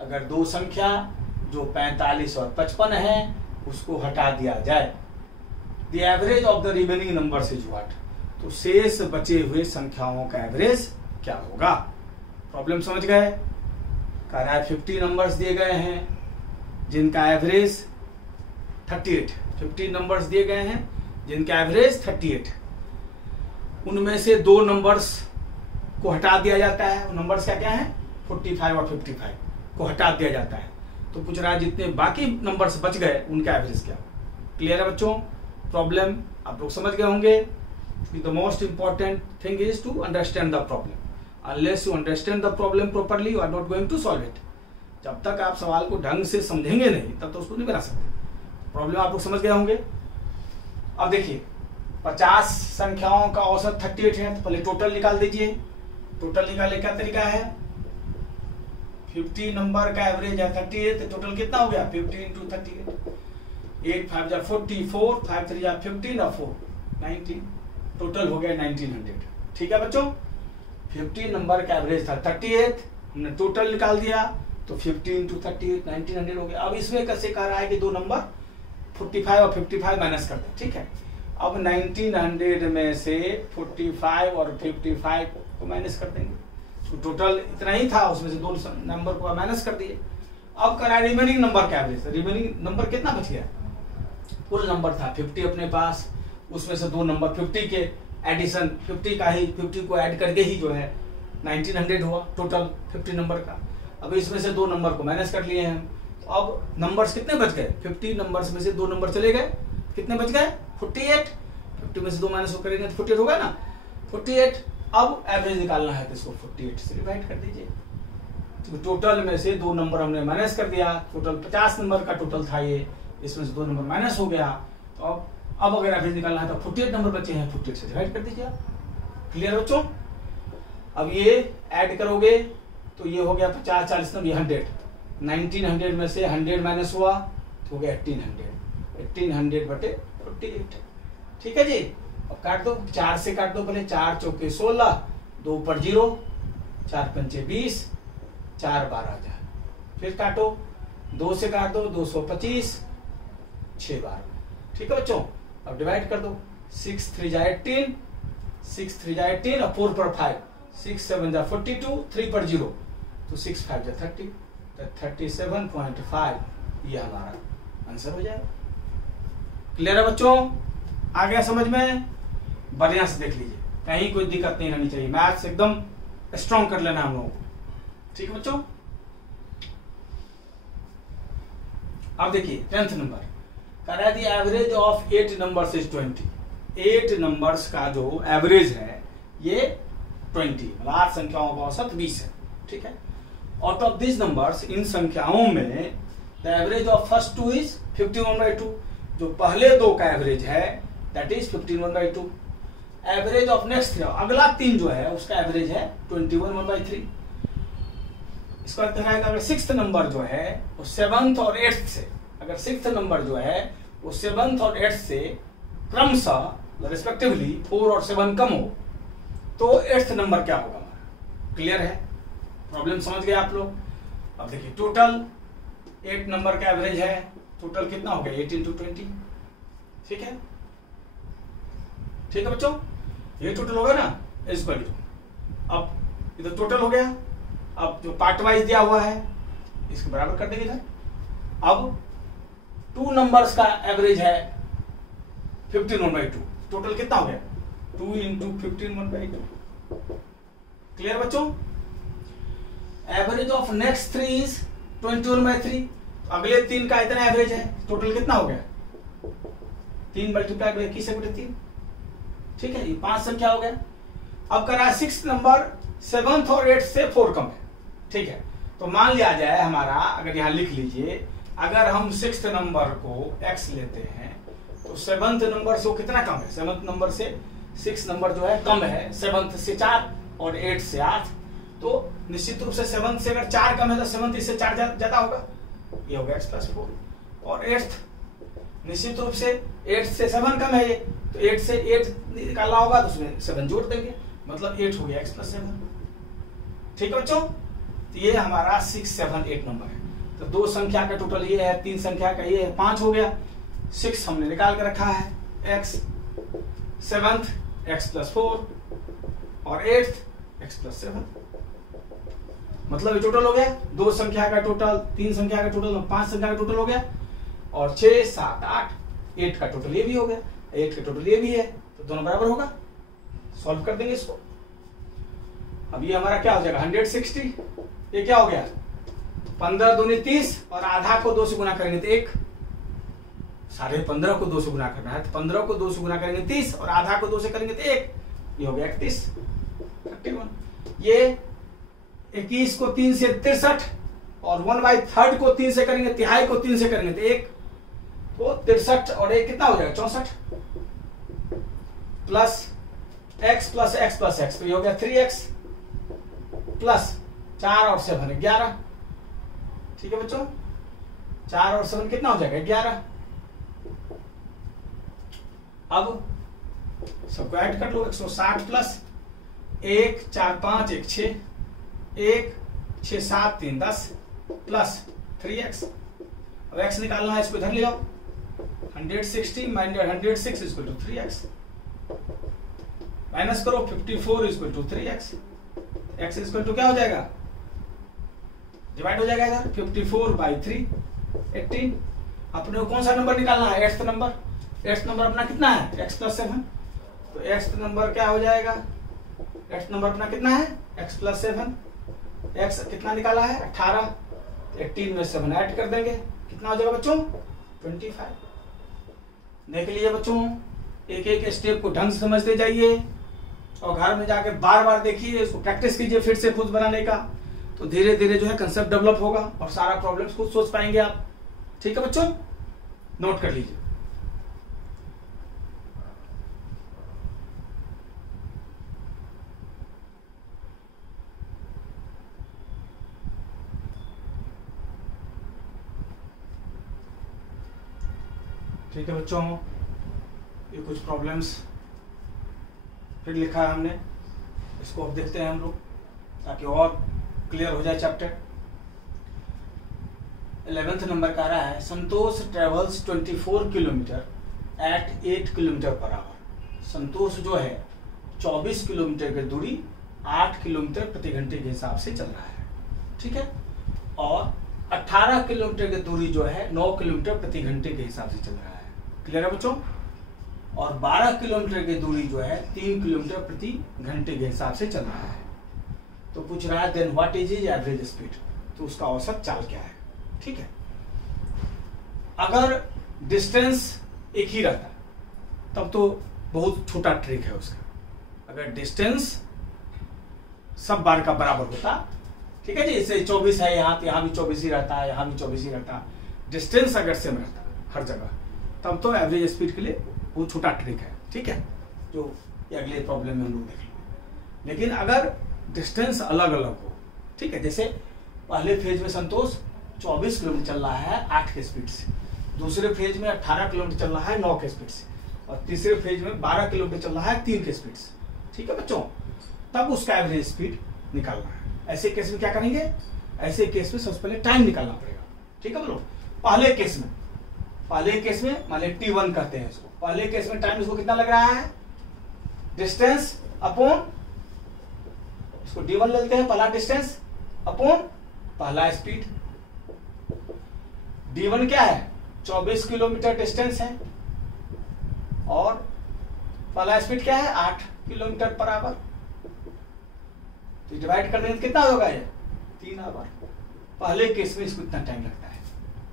अगर 2 संख्या जो 45 और 55 है उसको हटा दिया जाए, the average of the remaining numbers is what, तो शेष बचे हुए संख्याओं का एवरेज क्या होगा। प्रॉब्लम समझ गए। कह रहा है 50 नंबर्स दिए गए हैं जिनका एवरेज 38, 50 नंबर्स दिए गए हैं जिनका एवरेज 38, उनमें से 2 नंबर्स को हटा दिया जाता है। वो नंबर्स क्या है 45 और 55 को हटा दिया जाता है, तो पूछ रहा है जितने बाकी नंबर्स बच गए उनका एवरेज क्या। क्लियर है बच्चों, प्रॉब्लम आप लोग समझ गए होंगे। The most important thing is to understand the problem. Unless you understand the problem properly you are not going to solve it. जब तक आप सवाल को ढंग से समझेंगे नहीं तब तो उसको नहीं बना सकते। प्रॉब्लम आप लोग समझ गए होंगे। अब देखिए 50 संख्याओं का औसत 38 है, तो पहले टोटल निकाल दीजिए। टोटल निकालने का तरीका है 50 नंबर का एवरेज है 38, तो टोटल कितना हो गया 50 इंटू 38, 8 5 जा 44, 5 3 जा 15 और 4 19, टोटल हो गया 1900। ठीक है बच्चों, 50 नंबर का एवरेज था 38, हमने टोटल निकाल दिया तो 50 इंटू 38 1900 हो गया। अब इसमें कैसे कह रहा है कि 2 नंबर 45 और 55 माइनस कर दो। ठीक है, अब 1900 में से 45 और 55 को माइनस कर देंगे, तो टोटल इतना ही था, उसमें से 2 नंबर को माइनस कर दिए। अब करा रिमेनिंग नंबर का एवरेज, रिमेनिंग नंबर कितना बच गया, कुल नंबर था 50 अपने पास, उसमें से 2 नंबर 50 के एडिशन 50 का ही 50 को ऐड करके ही जो है 1900 हुआ टोटल 50 नंबर का। अब इसमें से 2 नंबर को माइनस कर लिए हैं, तो अब नंबर्स कितने बच गए, 50 नंबर्स में से 2 नंबर चले गए, कितने बच गए 48, 50 में से 2 माइनस करेंगे तो 48 होगा ना 48। अब एवरेज निकालना है तो इसको 48 से डिवाइड कर दीजिए। तो टोटल में से 2 नंबर हमने माइनस कर दिया, टोटल 50 नंबर का टोटल था ये, इसमें से 2 नंबर माइनस हो गया, तो अब अगर एवरेज निकालना है तो 48 नंबर बचे हैं, 48 से डिवाइड कर दीजिए। क्लियर बच्चों। अब ये ऐड करोगे तो ये हो गया 50 40 नंबर 100, 1900 में से 100 माइनस हुआ तो हो गया 1800, 1800 बटे 48। ठीक है जी, अब काट दो, 4 से काट दो पहले, 4 चौके 16, 2 ऊपर 0, 4 पंचे 20, 4 12 हजार, फिर काटो 2 से काट दो 225, 6 12। ठीक है बच्चों, अब डिवाइड कर दो, 6 3 जा 18, 6 3 जा 18 और 4 पर 5, 6 7 जा 42, 3 पर 0 तो 6 5 जा 30, तो 37.5 ये हमारा आंसर हो जाएगा। क्लियर है बच्चों। आ गया समझ में? बढ़िया से देख लीजिए, कहीं कोई दिक्कत नहीं रहनी चाहिए। मैथ्स एकदम स्ट्रॉन्ग कर लेना हम लोगों को, ठीक है बच्चों। अब देखिए 10th नंबर कह रहा है the average of 8 numbers is 20। 8 numbers का जो एवरेज है ये 20, मतलब 8 संख्याओं का औसत 20 है, ठीक है। आउट ऑफ दिस नंबर्स, इन संख्याओं में the average of first 2 is 51/2। जो पहले 2 का एवरेज है that is 51/2। Average of next 3, अगला 3 जो है उसका एवरेज है 21/3। इसका अर्थ है अगर 6th नंबर जो है वो 7th और 8th से, अगर 6th नंबर जो है वो 7th और 8th से क्रमशः रिस्पेक्टिवली 4 और 7 कम हो तो 8th नंबर क्या होगा हमारा। क्लियर है? प्रॉब्लम समझ गए आप लोग? अब देखिए टोटल 8 नंबर का एवरेज है, टोटल कितना हो गया 8 × 20, ठीक है। ठीक है बच्चों, ये टोटल होगा ना इस पर। अब इधर टोटल हो गया, अब जो पार्ट वाइज दिया हुआ है इसके बराबर कर देंगे इधर। अब 2 नंबर्स का एवरेज है 51/2, टोटल कितना हो गया 2 × 51/2। क्लियर बच्चों? Average of next 3 is 21/3। अगले 3 का इतना एवरेज है, टोटल कितना हो गया 3 मल्टीप्लाई बाई 21/3, ठीक है। ये 5 संख्या हो गया। अब करा 6th नंबर 7th और 8th से 4 कम है, ठीक है। तो मान लिया जाए हमारा, अगर यहां लिख लीजिए, अगर हम 6th नंबर को x लेते हैं तो 7th नंबर से वो कितना कम है, 7th नंबर से 6th नंबर जो है कम है, 7th से 4 और 8 से 8। तो निश्चित रूप से 7th से अगर 4 कम है तो 7th इससे 4 ज्यादा होगा, ये हो गया x + 4। और 8th निश्चित रूप से 8 से 7 कम है ये, तो 8 से 8 निकालना होगा तो उसमें 7 जोड़ देंगे, मतलब 8 हो गया x + 7। ठीक है बच्चों, तो ये हमारा 6, 7, 8 नंबर है। तो 2 संख्या का टोटल ये है, 3 संख्या का ये है, 5 हो गया। 6 हमने निकाल के रखा है x, 7th x + 4 और 8th x + 7, मतलब ये टोटल हो गया 2 संख्या का टोटल, 3 संख्या का टोटल, 5 संख्या का टोटल हो गया। और 6, 7, 8, 8 का टोटल ये भी हो गया, 8 का टोटल ये भी है, तो दोनों बराबर होगा। सॉल्व कर देंगे इसको। अब ये हमारा क्या हो जाएगा 160। ये क्या हो गया 15 दूनी 30 और आधा को 2 से गुना करेंगे तो 1। साढ़े 15 को 2 से गुना करना है तो 15 को 2 से गुना करेंगे 30 और आधा को 2 से करेंगे तो 1। ये हो गया 31। ये 21 को 3 से 63 और 1/3 को 3 से करेंगे, तिहाई को 3 से करेंगे तो 1। तो 63 और 1 कितना हो जाएगा 64 plus x plus x plus x, तो ये हो गया 3x प्लस 4 और 7 11। ठीक है बच्चों, 4 और 7 कितना हो जाएगा 11। अब सबको ऐड कर लो, 160 प्लस 1 4 5 1 6 1 6 7 3 10 प्लस 3x। अब x निकालना है, इसको इधर ले आओ। 160 - 106 = 3x, माइनस करो 54 = 3x। x = क्या हो जाएगा, डिवाइड हो जाएगा इधर 54/3 18। अपने को कौन सा नंबर निकालना है 8th नंबर। 8th नंबर अपना कितना है x + 7, तो 8th नंबर क्या हो जाएगा, 8th नंबर अपना कितना है x + 7। x कितना निकाला है 18, 18 में 7 ऐड कर देंगे, कितना हो जाएगा बच्चों 25। देख लीजिए बच्चों, एक एक स्टेप को ढंग से समझते जाइए और घर में जाके बार बार देखिए, इसको प्रैक्टिस कीजिए फिर से खुद बनाने का, तो धीरे धीरे जो है कंसेप्ट डेवलप होगा और सारा प्रॉब्लम्स खुद सोच पाएंगे आप। ठीक है बच्चों, नोट कर लीजिए। ठीक है बच्चों, ये कुछ प्रॉब्लम्स फिर लिखा है हमने, इसको अब देखते हैं हम लोग ताकि और क्लियर हो जाए चैप्टर। 11th नंबर का रहा है संतोष ट्रेवल्स 24 किलोमीटर एट 8 km/h। संतोष जो है 24 किलोमीटर की दूरी 8 किलोमीटर प्रति घंटे के हिसाब से चल रहा है, ठीक है। और 18 किलोमीटर की दूरी जो है 9 किलोमीटर प्रति घंटे के हिसाब से चल रहा है। क्लियर है बच्चों? और 12 किलोमीटर की दूरी जो है 3 किलोमीटर प्रति घंटे के हिसाब से चल रहा है। तो पूछ रहा है then what is average speed, तो उसका औसत चाल क्या है। ठीक है, अगर डिस्टेंस एक ही रहता तब तो बहुत छोटा ट्रिक है उसका। अगर डिस्टेंस सब बार का बराबर होता, ठीक है जी, जैसे 24 है यहाँ, तो यहाँ भी 24 ही रहता है, यहाँ भी 24 ही रहता, डिस्टेंस अगर सेम रहता हर जगह, तब तो एवरेज स्पीड के लिए बहुत छोटा ट्रिक है। ठीक है, जो ये अगले प्रॉब्लम में हम लोग देखेंगे। लेकिन अगर डिस्टेंस अलग अलग हो, ठीक है, जैसे पहले फेज में संतोष 24 किलोमीटर चल रहा है 8 के स्पीड से, दूसरे फेज में 18 किलोमीटर चल रहा है 9 के स्पीड से, और तीसरे फेज में 12 किलोमीटर चल रहा है 3 के स्पीड से। ठीक है बच्चों, तब उसका एवरेज स्पीड निकालना है। ऐसे केस में क्या करेंगे, ऐसे केस में सबसे पहले टाइम निकालना पड़ेगा। ठीक है बोलो, पहले केस में मान लीजिए T1 कहते हैं इसको, पहले केस में टाइम इसको कितना लग रहा है, डिस्टेंस अपॉन, इसको D1 लेते हैं, पहला डिस्टेंस अपॉन पहला स्पीड। D1 क्या है, 24 किलोमीटर डिस्टेंस है, और पहला स्पीड क्या है 8 किलोमीटर पर आवर। तो डिवाइड कर देंगे तो कितना होगा ये 3 आवर। पहले केस में इसको इतना टाइम लगता है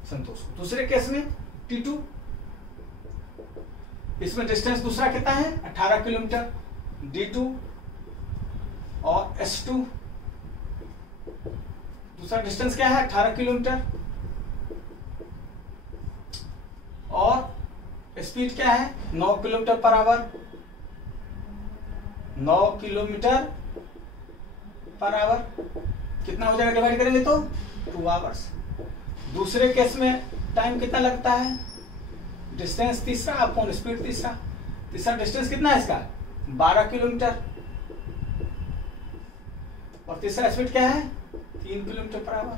संतोष को। दूसरे केस में T2, इसमें डिस्टेंस दूसरा कितना है 18 किलोमीटर, D2 और S2, दूसरा डिस्टेंस क्या है 18 किलोमीटर, और स्पीड क्या है 9 kilometre per hour, 9 kilometre per hour. कितना हो जाएगा डिवाइड करेंगे तो 2 आवर्स। दूसरे केस में टाइम कितना लगता है, डिस्टेंस तीसरा अपॉन स्पीड तीसरा। तीसरा डिस्टेंस कितना है इसका 12 किलोमीटर, और तीसरा स्पीड क्या है 3 किलोमीटर पर आवर,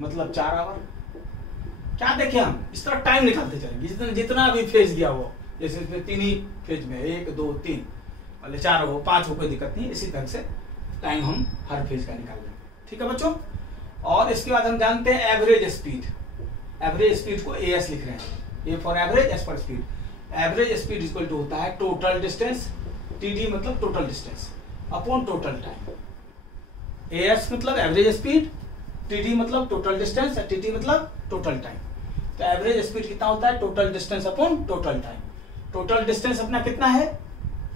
मतलब 4 आवर। क्या देखें हम इस तरह टाइम निकालते चलेंगे, जितना भी फेज दिया हो, जैसे इसमें 3 ही फेज में 1 2 3 वाले 4 हो 5 हो, कोई दिक्कत नहीं, इसी तरह से टाइम हम हर फेज का निकाल लेंगे। ठीक है बच्चों, और इसके बाद हम जानते हैं एवरेज स्पीड। एवरेज स्पीड को AS लिख रहे हैं, A for average, S for speed. Average speed equal to होता है टोटल डिस्टेंस, TD मतलब total distance, upon total time. AS मतलब एवरेज स्पीड, TD मतलब टोटल डिस्टेंस, TT मतलब टोटल टाइम। तो एवरेज स्पीड कितना होता है total distance upon total time. Total distance अपना कितना है,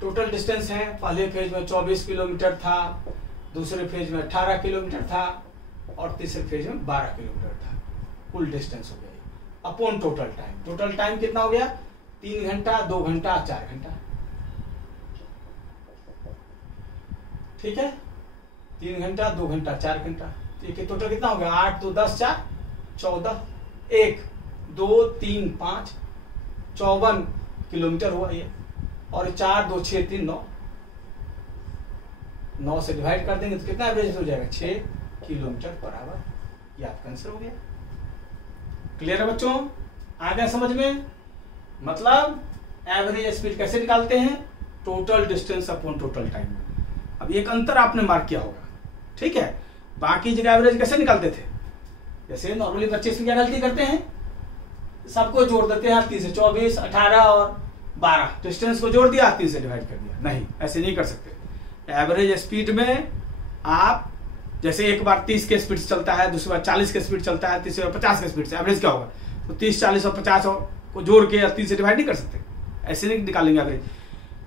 टोटल डिस्टेंस है पहले फेज में 24 किलोमीटर था, दूसरे फेज में 18 किलोमीटर था, और तीसरे फेज में 12 किलोमीटर था। कुल डिस्टेंस हो गया upon total time. Total time कितना हो गया 3 घंटा 2 घंटा 4 घंटा। ठीक है, 3 घंटा 2 घंटा 4 घंटा। ठीक है, टोटल कितना हो गया 8 2 10 4 14, 1 2 3 5 54 किलोमीटर हुआ ये, और 4 2 6 3 9, 9 से डिवाइड कर देंगे तो कितना एवरेज हो जाएगा 6 किलोमीटर पर आवर। ये आपका आंसर हो गया। क्लियर है बच्चों, आ गया समझ में। मतलब एवरेज स्पीड कैसे निकालते हैं, total distance upon total time. अब एक अंतर आपने मार्क किया होगा, ठीक है, बाकी जगह एवरेज कैसे निकालते थे, जैसे नॉर्मली बच्चे इसमें क्या गलती करते हैं, सबको जोड़ देते हैं 3 से, 24 18 और 12, डिस्टेंस को जोड़ दिया 3 से डिवाइड कर दिया। नहीं, ऐसे नहीं कर सकते। एवरेज स्पीड में आप जैसे एक बार 30 के स्पीड से चलता है, दूसरी बार 40 के स्पीड चलता है, तीसरी बार 50 के स्पीड से, एवरेज क्या होगा, तो 30 40 और 50 को जोड़ के 30 से डिवाइड नहीं कर सकते, ऐसे नहीं निकालेंगे एवरेज।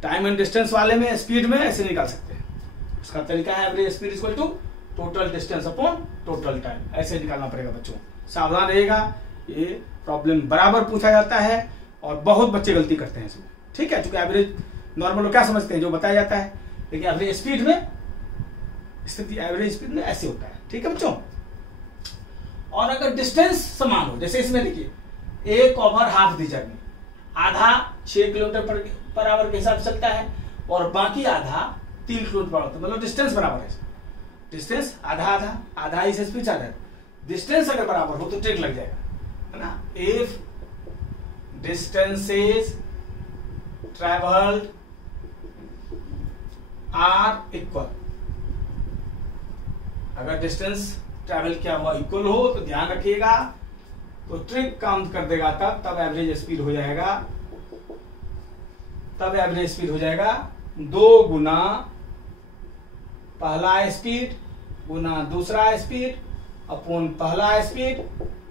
टाइम एंड डिस्टेंस वाले में स्पीड में ऐसे निकाल सकते हैं। उसका तरीका है average speed equal to total distance upon total time, ऐसे निकालना पड़ेगा बच्चों। सावधान रहिएगा, ये प्रॉब्लम बराबर पूछा जाता है और बहुत बच्चे गलती करते हैं इसमें। ठीक है, क्योंकि एवरेज नॉर्मल क्या समझते हैं जो बताया जाता है, लेकिन एवरेज स्पीड में स्थिति एवरेज स्पीड में ऐसे होता है। ठीक है बच्चों, और अगर डिस्टेंस समान हो, जैसे इसमें देखिए 1/2 दी जर्नी, आधा 6 किलोमीटर पर आवर के हिसाब से चलता है और बाकी आधा 3 किलोमीटर पर आवर, मतलब डिस्टेंस बराबर है। डिस्टेंस आधा आधा आधा ही से स्पीड ज्यादा है। डिस्टेंस अगर बराबर हो तो ट्रिक लग जाएगा, है ना। If distances travelled are equal, अगर डिस्टेंस ट्रैवल किया हुआ इक्वल हो तो ध्यान रखिएगा, तो ट्रिक काम कर देगा, तब एवरेज स्पीड हो जाएगा तब एवरेज स्पीड हो जाएगा 2 गुना पहला स्पीड गुना दूसरा स्पीड अपॉन पहला स्पीड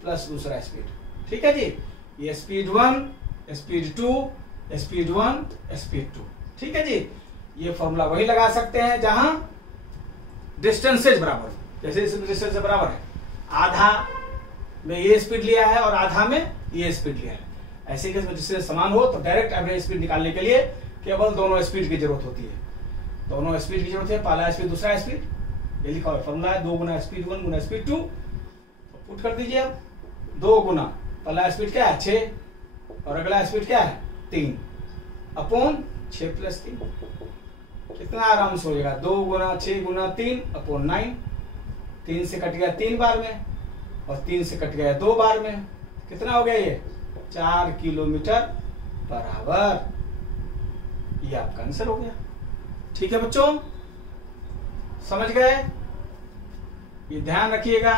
प्लस दूसरा स्पीड। ठीक है जी, ये स्पीड 1, स्पीड 2, स्पीड 1, स्पीड 2। ठीक है जी, ये फॉर्मूला वही लगा सकते हैं जहां डिस्टेंसेज बराबर हो। जैसे इसमें डिस्टेंस बराबर है, आधा में ये स्पीड लिया है और आधा में ये स्पीड लिया है, ऐसे केस में डिस्टेंस समान हो तो डायरेक्ट एवरेज स्पीड निकालने के लिए केवल दोनों स्पीड की जरूरत होती है। दोनों स्पीड की जरूरत है, पहला स्पीड दूसरा स्पीड, ये लिखा हुआ फॉर्मूला है 2 गुना स्पीड 1 गुना स्पीड 2। पुट कर दीजिए अब 2 गुना पहला स्पीड क्या है 6 और अगला स्पीड क्या है 3 अपॉन 6 प्लस 3। कितना आराम से हो जाएगा 2 गुना 6 गुना 3 अपॉन 9। 3 से कट गया 3 बार में और 3 से कट गया 2 बार में, कितना हो गया ये 4 किलोमीटर पर आवर। ये आपका आंसर हो गया। ठीक है बच्चों, समझ गए? ये ध्यान रखिएगा,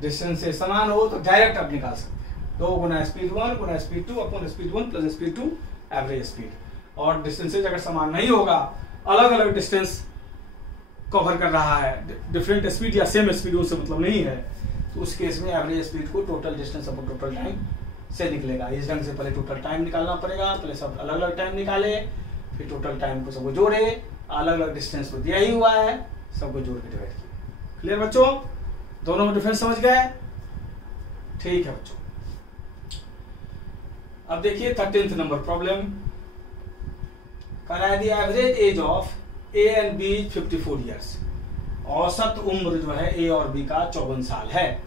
डिस्टेंस से समान हो तो डायरेक्ट आप निकाल सकते हैं। 2 गुना स्पीड 1 गुना speed 2 upon speed 1 plus speed 2 average speed. और डिस्टेंसेज अगर समान नहीं होगा, अलग अलग डिस्टेंस कवर कर रहा है, डिफरेंट स्पीड या सेम स्पीड उनसे मतलब नहीं है, तो उस केस में एवरेज स्पीड को total distance upon total time से निकलेगा। इस ढंग से पहले टोटल टाइम निकालना पड़ेगा, पहले सब अलग अलग टाइम निकाले, फिर टोटल टाइम को सबको जोड़े, अलग अलग डिस्टेंस को दिया ही हुआ है, सबको जोड़ के डिवाइड किया। क्लियर बच्चों? दोनों में डिफरेंस समझ गए? ठीक है बच्चों, अब देखिए 13th नंबर प्रॉब्लम। कराया दिया average age of A and B 54 years. औसत उम्र जो है ए और बी का 54 साल है,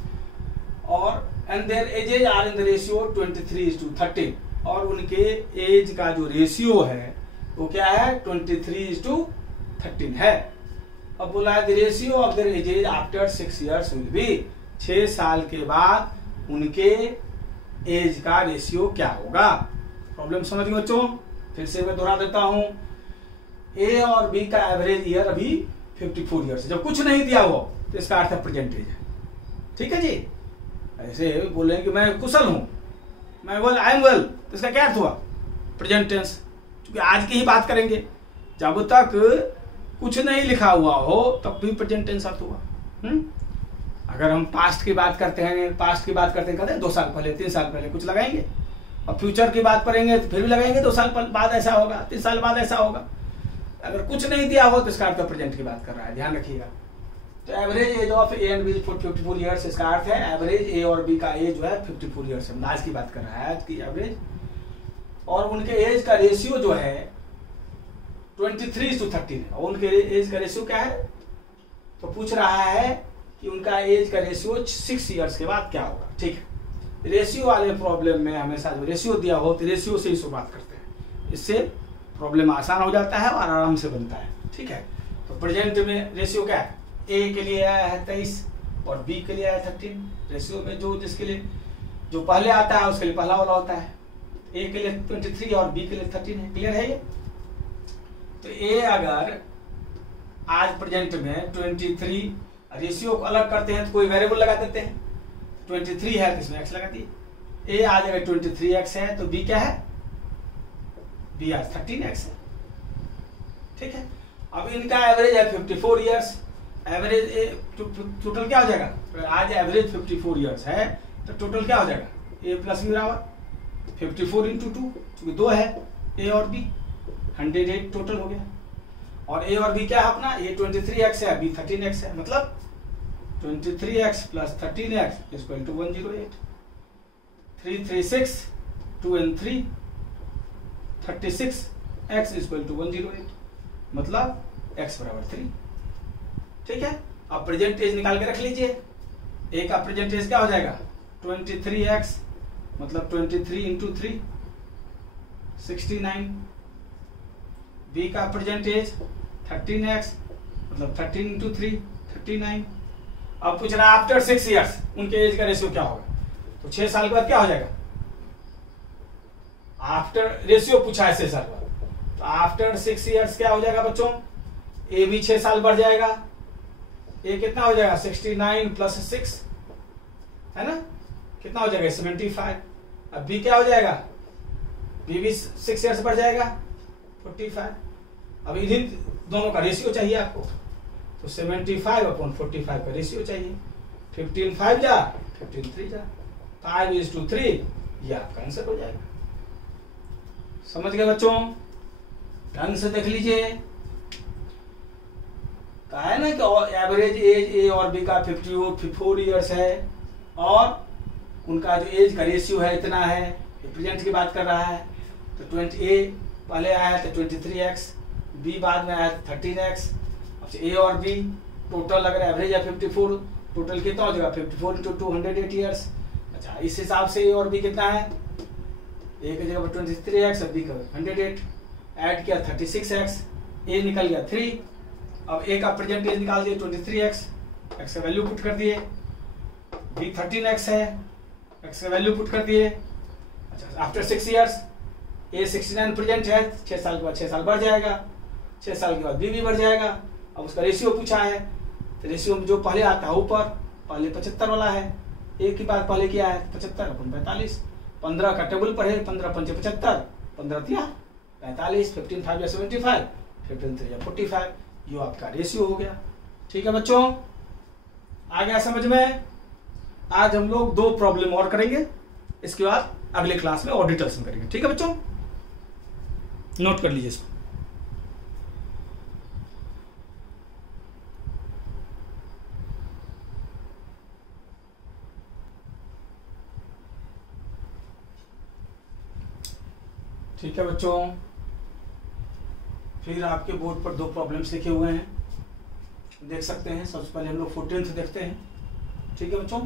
और and their ages are in the ratio 23:13, और उनके एज का जो रेशियो है वो क्या है 23:13 है। अब बोला है the ratio of their edges after 6 years will be, 6 साल के बाद उनके एज का रेशियो क्या होगा। प्रॉब्लम समझ गए बच्चों? फिर से मैं दोहरा देता हूं, ए और बी का एवरेज ईयर अभी 54 ईयर्स, जब कुछ नहीं दिया हो तो इसका अर्थ है प्रेजेंट एज है। ठीक है जी, ऐसे बोले कि मैं कुशल हूं, मैं वेल आई एम वेल, तो इसका क्या अर्थ हुआ प्रेजेंट टेंस, क्योंकि आज की ही बात करेंगे। जब तक कुछ नहीं लिखा हुआ हो तब भी प्रेजेंट टेंस अर्थ हुआ। अगर हम पास्ट की बात करते हैं, कहते हैं 2 साल पहले 3 साल पहले कुछ लगाएंगे, और फ्यूचर की बात करेंगे तो फिर भी लगाएंगे, 2 साल बाद ऐसा होगा, 3 साल बाद ऐसा होगा। अगर कुछ नहीं दिया हो तो इसका अर्थ प्रेजेंट की बात कर रहा है, ध्यान रखिएगा। तो average age of A and B 54 years, इसका अर्थ है एवरेज ए और बी का एज जो है 54 ईयर्स है। आज की बात कर रहा है, आज की एवरेज, और उनके एज का रेशियो जो है 23:13 है। और उनके एज का रेशियो क्या है, तो पूछ रहा है कि उनका एज का रेशियो 6 ईयर्स के बाद क्या होगा। ठीक है, रेशियो वाले प्रॉब्लम में हमेशा जो रेशियो दिया हो तो रेशियो से ही शुरुआत करते हैं, इससे प्रॉब्लम आसान हो जाता है और आराम से बनता है। ठीक है, तो प्रेजेंट में रेशियो क्या है, ए के लिए आया है 23 और बी के लिए आया 13। रेशियो में जो जिसके लिए जो पहले आता है उसके लिए पहला वाला होता है। ए के लिए 23 और बी के लिए 13 है। क्लियर है ये? तो ए अगर आज प्रेजेंट में 23, रेशियो को अलग करते हैं तो कोई वेरिएबल लगा देते हैं, 23 है तो इसमें एक्स लगा दिए। ए आज अगर 23x है तो बी क्या है, बी आज 13x है। ठीक है, अब इनका एवरेज है 54 ईयर्स। एवरेज टोटल क्या हो जाएगा, अगर आज एवरेज 54 ईयर्स है तो टोटल क्या हो जाएगा, ए प्लस बी बराबर 54 × 2, क्योंकि 2 है ए और बी, 108 टोटल हो गया। और ए और बी क्या है अपना, ए 23x है, बी 13x है, मतलब 23x + 13x = 108। 3 3 6, 2 and 3 36x = 108, मतलब x = 3। ठीक है, अब प्रेजेंट एज निकाल के रख लीजिए। ए का प्रेजेंट एज क्या हो जाएगा 23x, मतलब 23 × 3 69। बी का प्रेजेंट एज 13x, मतलब 13 × 3 39। अब पूछ रहा है आफ्टर 6 ईयर्स उनके एज का रेशियो क्या होगा, तो 6 साल के बाद क्या हो जाएगा, आफ्टर रेशियो पूछा है 6 साल के बाद, तो आफ्टर 6 ईयर्स क्या हो जाएगा बच्चों, ए भी 6 साल बढ़ जाएगा। ए कितना हो जाएगा 69 + 6 है ना, कितना हो जाएगा 75। अब बी क्या हो जाएगा, बी भी 6 ईयर्स बढ़ जाएगा, 45। अब इन्हीं दोनों का रेशियो चाहिए आपको, तो 75/45 का रेशियो चाहिए। 15 5 जा 15 3 जा 5:3, ये आपका आंसर हो जाएगा। समझ गए बच्चों? ढंग से देख लीजिए। कहा है ना कि एवरेज एज ए और बी का 54 ईयर्स है और उनका जो एज का रेशियो है इतना है, प्रेजेंट की बात कर रहा है। तो 20 पहले आया तो 23x, बी बाद में आया 13x। अब ए और बी टोटल अगर एवरेज है 54, टोटल कितना हो जाएगा 54 × 2 108 ईयर्स। अच्छा, इस हिसाब से ए और बी कितना है, ए की जगह पर 23x और बी का 108, ऐड किया 36x, ए निकल गया 3। अब ए का प्रेजेंट एज निकाल दिए 23x, x का वैल्यू पुट कर दिए, बी 13x है, x का वैल्यू पुट कर दिए। अच्छा, आफ्टर 6 ईयर्स ए 69 प्रेजेंट है, 6 साल के बाद 6 साल बढ़ जाएगा, 6 साल के बाद बी भी बढ़ जाएगा। अब उसका रेशियो पूछा है, तो रेशियो जो पहले आता है ऊपर, पहले 75 वाला है, ए की बात पहले किया है 75/45, 15 का टेबल पर है, 15 पंचे 75, 15 तिया 45, 15 5 या 75, 15 3 या 45, ये आपका रेशियो हो गया। ठीक है बच्चों, आ गया समझ में? आज हम लोग 2 प्रॉब्लम और करेंगे, इसके बाद अगले क्लास में और डिटेल्स करेंगे। ठीक है बच्चों, नोट कर लीजिए इसको। ठीक है बच्चों, फिर आपके बोर्ड पर 2 प्रॉब्लम्स लिखे हुए हैं, देख सकते हैं। सबसे पहले हम लोग 14th देखते हैं। ठीक है बच्चों,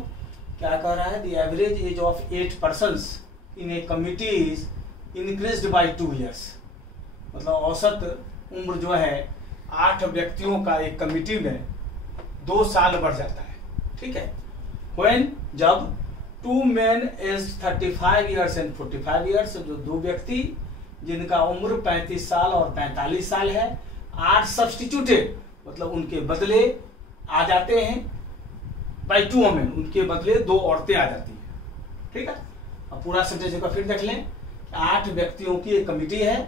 क्या कह रहा है, the average age of 8 persons in A committee is increased by 2 years. मतलब औसत उम्र जो है 8 व्यक्तियों का एक कमिटी में 2 साल बढ़ जाता है। ठीक है, व्हेन जब 2 men age 35 years and 45 years, जो 2 व्यक्ति जिनका उम्र 35 साल और 45 साल है, 8 सब्स्टिट्यूटेड मतलब उनके बदले आ जाते हैं, बाई 2 women, उनके बदले 2 औरतें आ जाती हैं। ठीक है, अब पूरा सेंटेंस एक बार फिर देख लें। 8 व्यक्तियों की एक कमिटी है,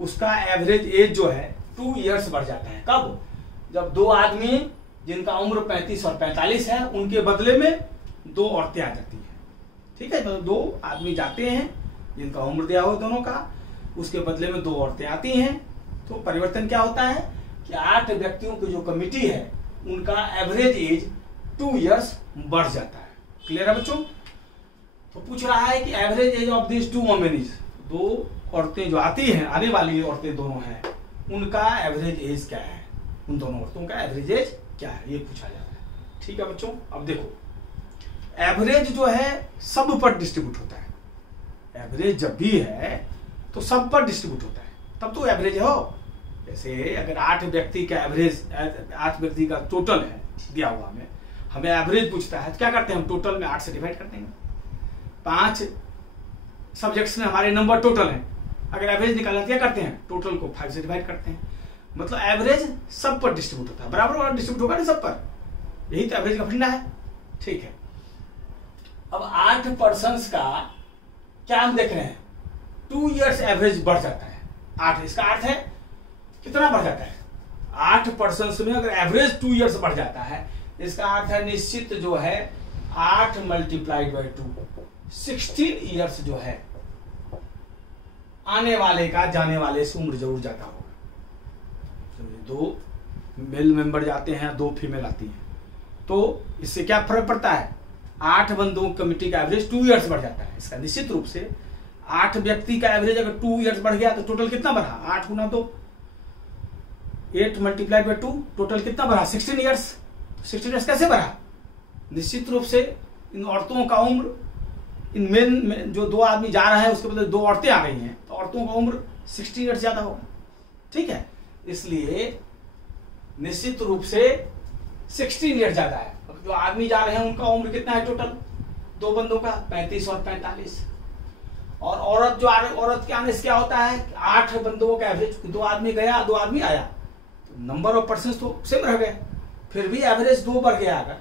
उसका एवरेज एज जो है 2 ईयर्स बढ़ जाता है। कब? जब 2 आदमी जिनका उम्र 35 और 45 है, उनके बदले में 2 औरतें आ जाती हैं। ठीक है, तो 2 आदमी जाते हैं जिनका उम्र दिया हो दोनों का, उसके बदले में 2 औरतें आती हैं। तो परिवर्तन क्या होता है कि 8 व्यक्तियों की जो कमिटी है उनका एवरेज एज 2 ईयर्स बढ़ जाता है। क्लियर है बच्चों? तो पूछ रहा है कि average age of this 2 women is, 2 औरतें जो आती हैं, आने वाली औरतें दोनों हैं, उनका एवरेज एज क्या है, उन दोनों औरतों का एवरेज एज क्या है, ये पूछा जा रहा है। ठीक है बच्चों, अब देखो, एवरेज जो है सब पर डिस्ट्रीब्यूट होता है। एवरेज जब भी है तो सब पर डिस्ट्रीब्यूट होता है, तब तो एवरेज हो। जैसे अगर 8 व्यक्ति का एवरेज, 8 व्यक्ति का टोटल है दिया हुआ हमें एवरेज पूछता है, तो क्या करते हैं हम, टोटल में 8 से डिवाइड करते हैं। 5 सब्जेक्ट्स में हमारे नंबर टोटल हैं, अगर एवरेज निकालना क्या करते हैं, टोटल को 5 से डिवाइड करते हैं। मतलब एवरेज सब पर डिस्ट्रीब्यूट होता है, बराबर डिस्ट्रीब्यूट होगा ना सब पर, यही तो एवरेज का फंडा है। ठीक है, अब 8 पर्सन्स का क्या हम देख रहे हैं, 2 ईयर्स एवरेज बढ़ जाता है। 8, इसका अर्थ है कितना बढ़ जाता है, 8 पर्सन्स में अगर एवरेज 2 ईयर्स बढ़ जाता है, इसका अर्थ है निश्चित जो है 8 × 2 16 ईयर्स जो है आने वाले का जाने वाले से उम्र जरूर जाता होगा। तो 2 मेल मेंबर जाते हैं, 2 फीमेल आती हैं, तो इससे क्या फर्क पड़ता है, 8 बंदों कमिटी का एवरेज 2 ईयर्स बढ़ जाता है। इसका निश्चित रूप से 8 व्यक्ति का एवरेज अगर 2 ईयर्स बढ़ गया तो टोटल कितना बढ़ा, 8 × 2 8 × 2 टोटल कितना बढ़ा, 16 ईयर्स। 16 ईयर्स कैसे बढ़ा, निश्चित रूप से इन औरतों का उम्र, इन मेन में जो 2 आदमी जा रहे हैं उसके बदले 2 औरतें आ गई हैं, तो औरतों का उम्र 16 ईयर्स ज्यादा होगा। ठीक है, इसलिए निश्चित रूप से 16 ईयर्स ज्यादा है। जो आदमी जा रहे हैं उनका उम्र कितना है टोटल, 2 बंदों का 35 और 45, और औरत जो औरत के आने से क्या होता है, 8 बंदों का एवरेज, 2 आदमी गया 2 आदमी आया, तो नंबर ऑफ पर्सन तो सेम रह गए, फिर भी एवरेज 2 बढ़ गया। अगर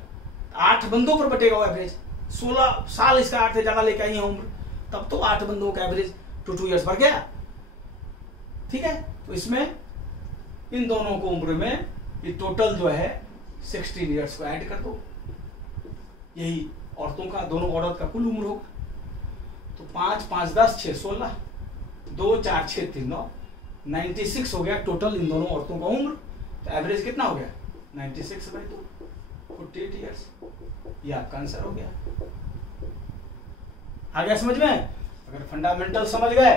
8 बंदों पर बटेगा वो एवरेज, 16 साल इसका अर्थ ज्यादा लेके आई है उम्र, तब तो 8 बंदों का एवरेज 2 ईयर्स बढ़ गया। ठीक है, तो इसमें इन दोनों को उम्र में ये टोटल जो है 16 ईयर्स को ऐड कर दो, यही औरतों का, दोनों औरत का कुल उम्र होगा। तो 5 5 10 6 16, 2 4 6 3 9, 96 हो गया टोटल इन दोनों औरतों का उम्र। तो एवरेज कितना हो गया 96/2, 48 ईयर्स। ये आपका आंसर हो गया। आ गया समझ में? अगर फंडामेंटल समझ गए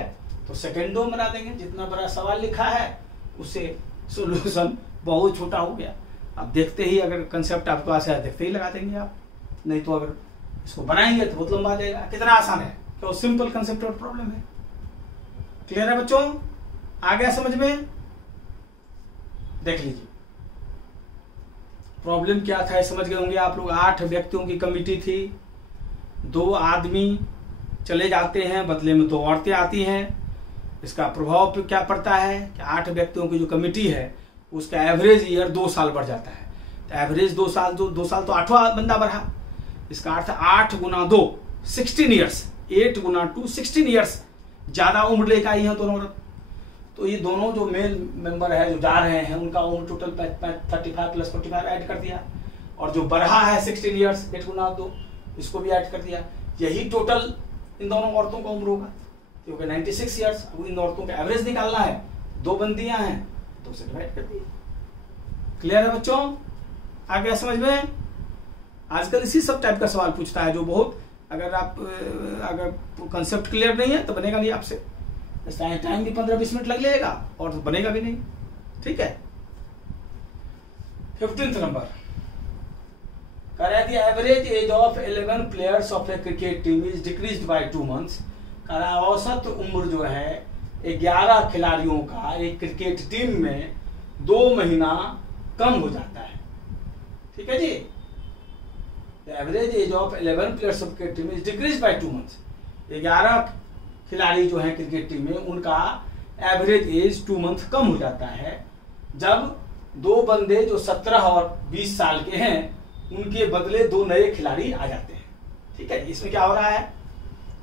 तो सेकेंडो में बना देंगे। जितना बड़ा सवाल लिखा है उससे सॉल्यूशन बहुत छोटा हो गया। अब देखते ही अगर कंसेप्ट आपके पास है देखते ही लगा देंगे आप, नहीं तो अगर इसको बनाएंगे तो बहुत लंबा जाएगा। कितना आसान है, तो सिंपल कंसेप्ट और प्रॉब्लम है। क्लियर है बच्चों? आ गया समझ में? देख लीजिए प्रॉब्लम क्या था, समझ गए होंगे आप लोग। 8 व्यक्तियों की कमिटी थी, 2 आदमी चले जाते हैं, बदले में 2 औरतें आती हैं। इसका प्रभाव पे क्या पड़ता है कि 8 व्यक्तियों की जो कमिटी है उसका एवरेज ईयर 2 साल बढ़ जाता है। तो एवरेज 2 साल तो 8वां बंदा बढ़ा। इसका अर्थ 8 गुना 2 16 ईयर्स, 8 गुना 2 16 ईयर्स ज्यादा उम्र लेकर आई है दोनों औरत। तो ये दोनों जो मेल मेंबर है जो जा रहे हैं उनका उम्र टोटल 35 प्लस 45 ऐड कर दिया, और जो बढ़ा है 16 ईयर्स 8 गुना 2 इसको भी ऐड कर दिया। यही टोटल इन दोनों औरतों का उम्र होगा, क्योंकि 96 ईयर्स। अब इन औरतों का एवरेज निकालना है, 2 बंदियां हैं, 2 से डिवाइड कर दिए। क्लियर है बच्चों? आ गया समझ में? आजकल इसी सब टाइप का सवाल पूछता है, जो बहुत अगर कंसेप्ट क्लियर नहीं है तो बनेगा नहीं आपसे। टाइम भी 15-20 मिनट लग जाएगा और तो बनेगा भी नहीं। ठीक है। 15th number, the average age of 11 players of a cricket team is decreased by 2 months। औसत उम्र जो है 11 खिलाड़ियों का एक क्रिकेट टीम में 2 महीना कम हो जाता है। ठीक है जी। The average age of 11 players of cricket team is decreased by 2 months। 11 खिलाड़ी जो है क्रिकेट टीम में उनका एवरेज एज 2 मंथ कम हो जाता है, जब 2 बंदे जो 17 और 20 साल के हैं उनके बदले 2 नए खिलाड़ी आ जाते हैं। ठीक है। इसमें क्या हो रहा है,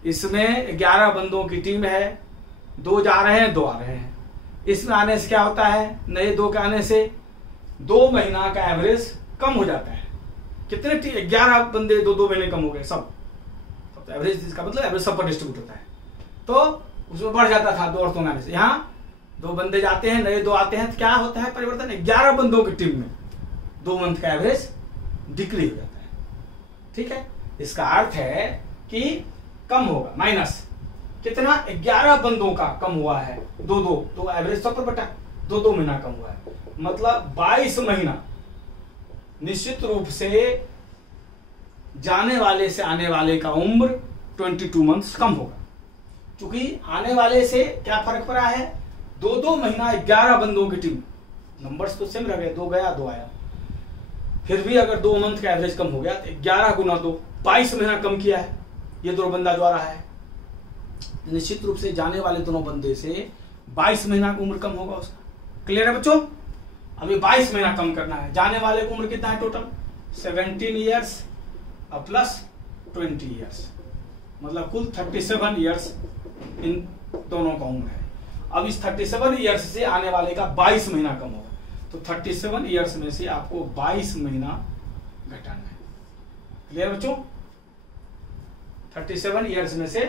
इसमें 11 बंदों की टीम है, 2 जा रहे हैं 2 आ रहे हैं। इसमें आने से क्या होता है, नए 2 के आने से 2 महीना का एवरेज कम हो जाता है। कितने 11 बंदे 2 महीने कम हो गए सब। तो एवरेज इसका मतलब एवरेज सब पर डिस्ट्रीब्यूट होता है, तो उसमें बढ़ जाता था 2 औरतों के आने से। यहाँ 2 बंदे जाते हैं, नए 2 आते हैं, तो क्या होता है परिवर्तन, 11 बंदों की टीम में 2 मंथ का एवरेज डिक्रीज हो जाता है। ठीक है। इसका अर्थ है कि कम होगा, माइनस कितना, 11 बंदों का कम हुआ है, 2 तो एवरेज सब पर बटा 2 महीना कम हुआ है, मतलब 22 महीना। निश्चित रूप से जाने वाले से आने वाले का उम्र 22 मंथ्स कम होगा, क्योंकि आने वाले से क्या फर्क पड़ा है, 2 महीना 11 बंदों की टीम, नंबर्स तो सेम रह गए, 2 गया 2 आया, फिर भी अगर 2 मंथ का एवरेज कम हो गया तो 11 गुना 2 22 महीना कम किया है ये 2 बंदा जो आ रहा है। निश्चित रूप से जाने वाले दोनों बंदे से 22 महीना की उम्र कम होगा उसका। क्लियर है बच्चों? अभी 22 महीना कम करना है। जाने वाले की उम्र कितना है टोटल, 17 ईयर्स प्लस 20 ईयर्स, मतलब कुल 37 ईयर्स इन दोनों का उम्र है। अब इस 37 ईयर्स से आने वाले का 22 महीना कम होगा, तो 37 ईयर्स में से आपको 22 महीना घटाना है। क्लियर बच्चों? 37 ईयर्स में से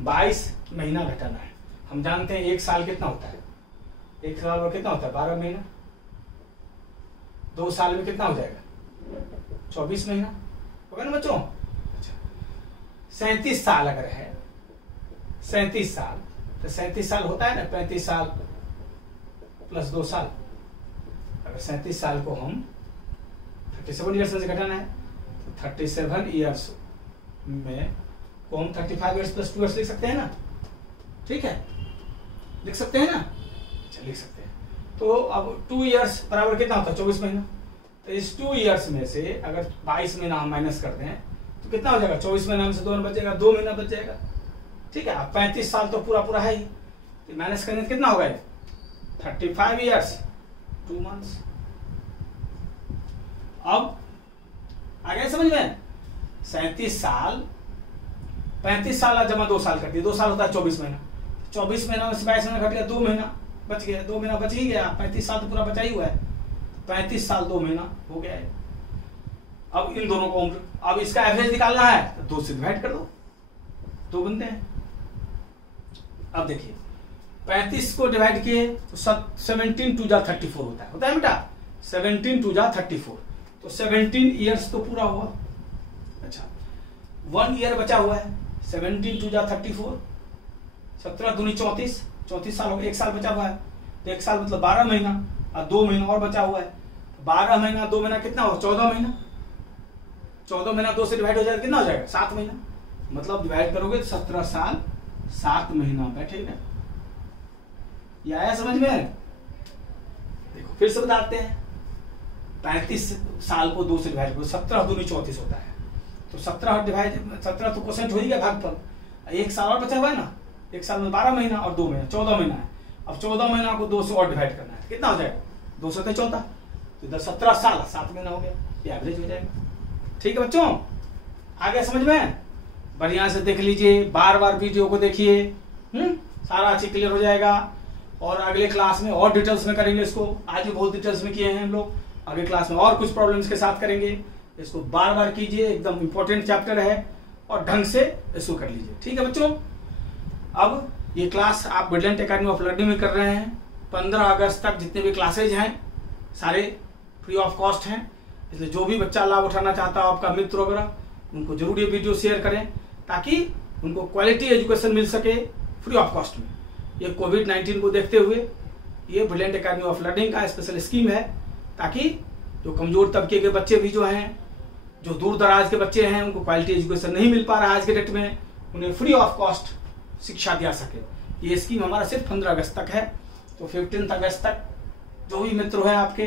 22 महीना घटाना है। हम जानते हैं 1 साल कितना होता है, 1 साल में कितना होता है 12 महीना, 2 साल में कितना हो जाएगा 24 महीना होगा ना बच्चों। अच्छा 37 साल अगर है, 37 साल तो 37 साल होता है ना, 35 साल प्लस 2 साल। अगर 37 साल को हम 37 ईयर्स से घटाना है तो 37 ईयर्स में को हम 35 ईयर्स प्लस 2 ईयर्स लिख सकते हैं ना। ठीक है, लिख सकते हैं ना, अच्छा लिख सकते हैं। तो अब 2 ईयर्स बराबर कितना होता है 24 महीना। तो इस 2 ईयर्स में से अगर 22 महीना हम माइनस करते हैं तो कितना हो जाएगा, 24 महीना में से 2 महीना बचेगा, 2 महीना बच जाएगा। ठीक है, अब 35 साल तो पूरा है ही, तो माइनस करने से कितना होगा 35 ईयर्स 2 मंथ्स। अब आगे समझ में, 37 साल 35 साल जमा 2 साल कर दिए, 2 साल होता है 24 महीना, 24 महीना में से 22 महीना घट गया 2 महीना, बच गया, 2 महीना बच ही गया, 35 साल तो पूरा बचा ही हुआ है, 35 साल 2 महीना हो गया है। अब इन दोनों को उम्र, अब इसका एवरेज निकालना है तो 2 से डिवाइड कर दो, 2 बनते हैं। अब देखिए 35 को डिवाइड किए तो 17 2 जा 34 होता है बेटा, 17 2 जा 34, तो 17 ईयर्स तो पूरा हुआ। अच्छा 1 ईयर बचा हुआ है, 17 2 जा 34, 17 दूनी 34, 34 साल हो गए, 1 साल बचा हुआ है, तो 1 साल मतलब 12 महीना, और 2 महीना और बचा हुआ है, 12 महीना 2 महीना कितना होगा, 14 महीना, 14 महीना 2 से डिवाइड हो जाएगा, कितना हो जाएगा, 7 महीना, मतलब डिवाइड करोगे तो 17 साल 7 महीना बैठेगा। ये आया समझ में? देखो फिर से बताते हैं, 35 साल को 2 से डिवाइड करो, 17 दूनी 34 होता है, तो 17 डिवाइड 17 तो क्वोशेंट हो ही गया भागफल, 1 साल और बचा हुआ है ना, 1 साल में 12 महीना और 2 महीना 14 महीना है। अब 14 महीना को 2 से और डिवाइड करना है, कितना हो जाएगा, 2 से 14, तो इधर 17 साल 7 महीना हो गया, ये एवरेज हो जाएगा। ठीक है बच्चों, आ गया समझ में? बढ़िया से देख लीजिए, बार बार वीडियो को देखिए, सारा अच्छी क्लियर हो जाएगा। और अगले क्लास में और डिटेल्स में करेंगे इसको, आज भी बहुत डिटेल्स में किए हैं हम लोग, अगले क्लास में और कुछ प्रॉब्लम्स के साथ करेंगे। इसको बार बार कीजिए, एकदम इंपॉर्टेंट चैप्टर है, और ढंग से इसको कर लीजिए। ठीक है बच्चों, अब ये क्लास आप ब्रिलियंट एकेडमी ऑफ लर्निंग में कर रहे हैं। 15 अगस्त तक जितने भी क्लासेज हैं सारे फ्री ऑफ कॉस्ट हैं, इसलिए जो भी बच्चा लाभ उठाना चाहता हो, आपका मित्र वगैरह, उनको जरूर ये वीडियो शेयर करें, ताकि उनको क्वालिटी एजुकेशन मिल सके फ्री ऑफ कॉस्ट में। ये कोविड-19 को देखते हुए ये ब्रिलियंट एकेडमी ऑफ लर्निंग का स्पेशल स्कीम है, ताकि जो कमजोर तबके के बच्चे भी जो हैं, जो दूर दराज के बच्चे हैं, उनको क्वालिटी एजुकेशन नहीं मिल पा रहा है आज के डेट में, उन्हें फ्री ऑफ कॉस्ट शिक्षा दिया सके। ये स्कीम हमारा सिर्फ 15 अगस्त तक है, तो 15 अगस्त तक जो भी मित्र है आपके,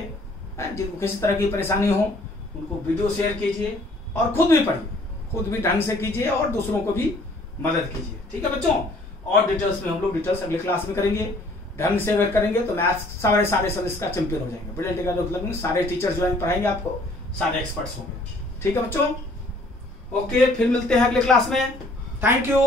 जिनको किसी तरह की परेशानी हो, उनको वीडियो शेयर कीजिए, और खुद भी पढ़िए, खुद भी ढंग से कीजिए, और दूसरों को भी मदद कीजिए। ठीक है बच्चों, और डिटेल्स में हम लोग डिटेल्स अगले क्लास में करेंगे। ढंग से अगर करेंगे तो मैथ्स सारे सब्जेक्ट का चैंपियन हो जाएंगे। ब्रिलियंट एकेडमी में सारे टीचर जो है पढ़ाएंगे आपको, सारे एक्सपर्ट्स होंगे। ठीक है बच्चों, ओके, फिर मिलते हैं अगले क्लास में। Thank you.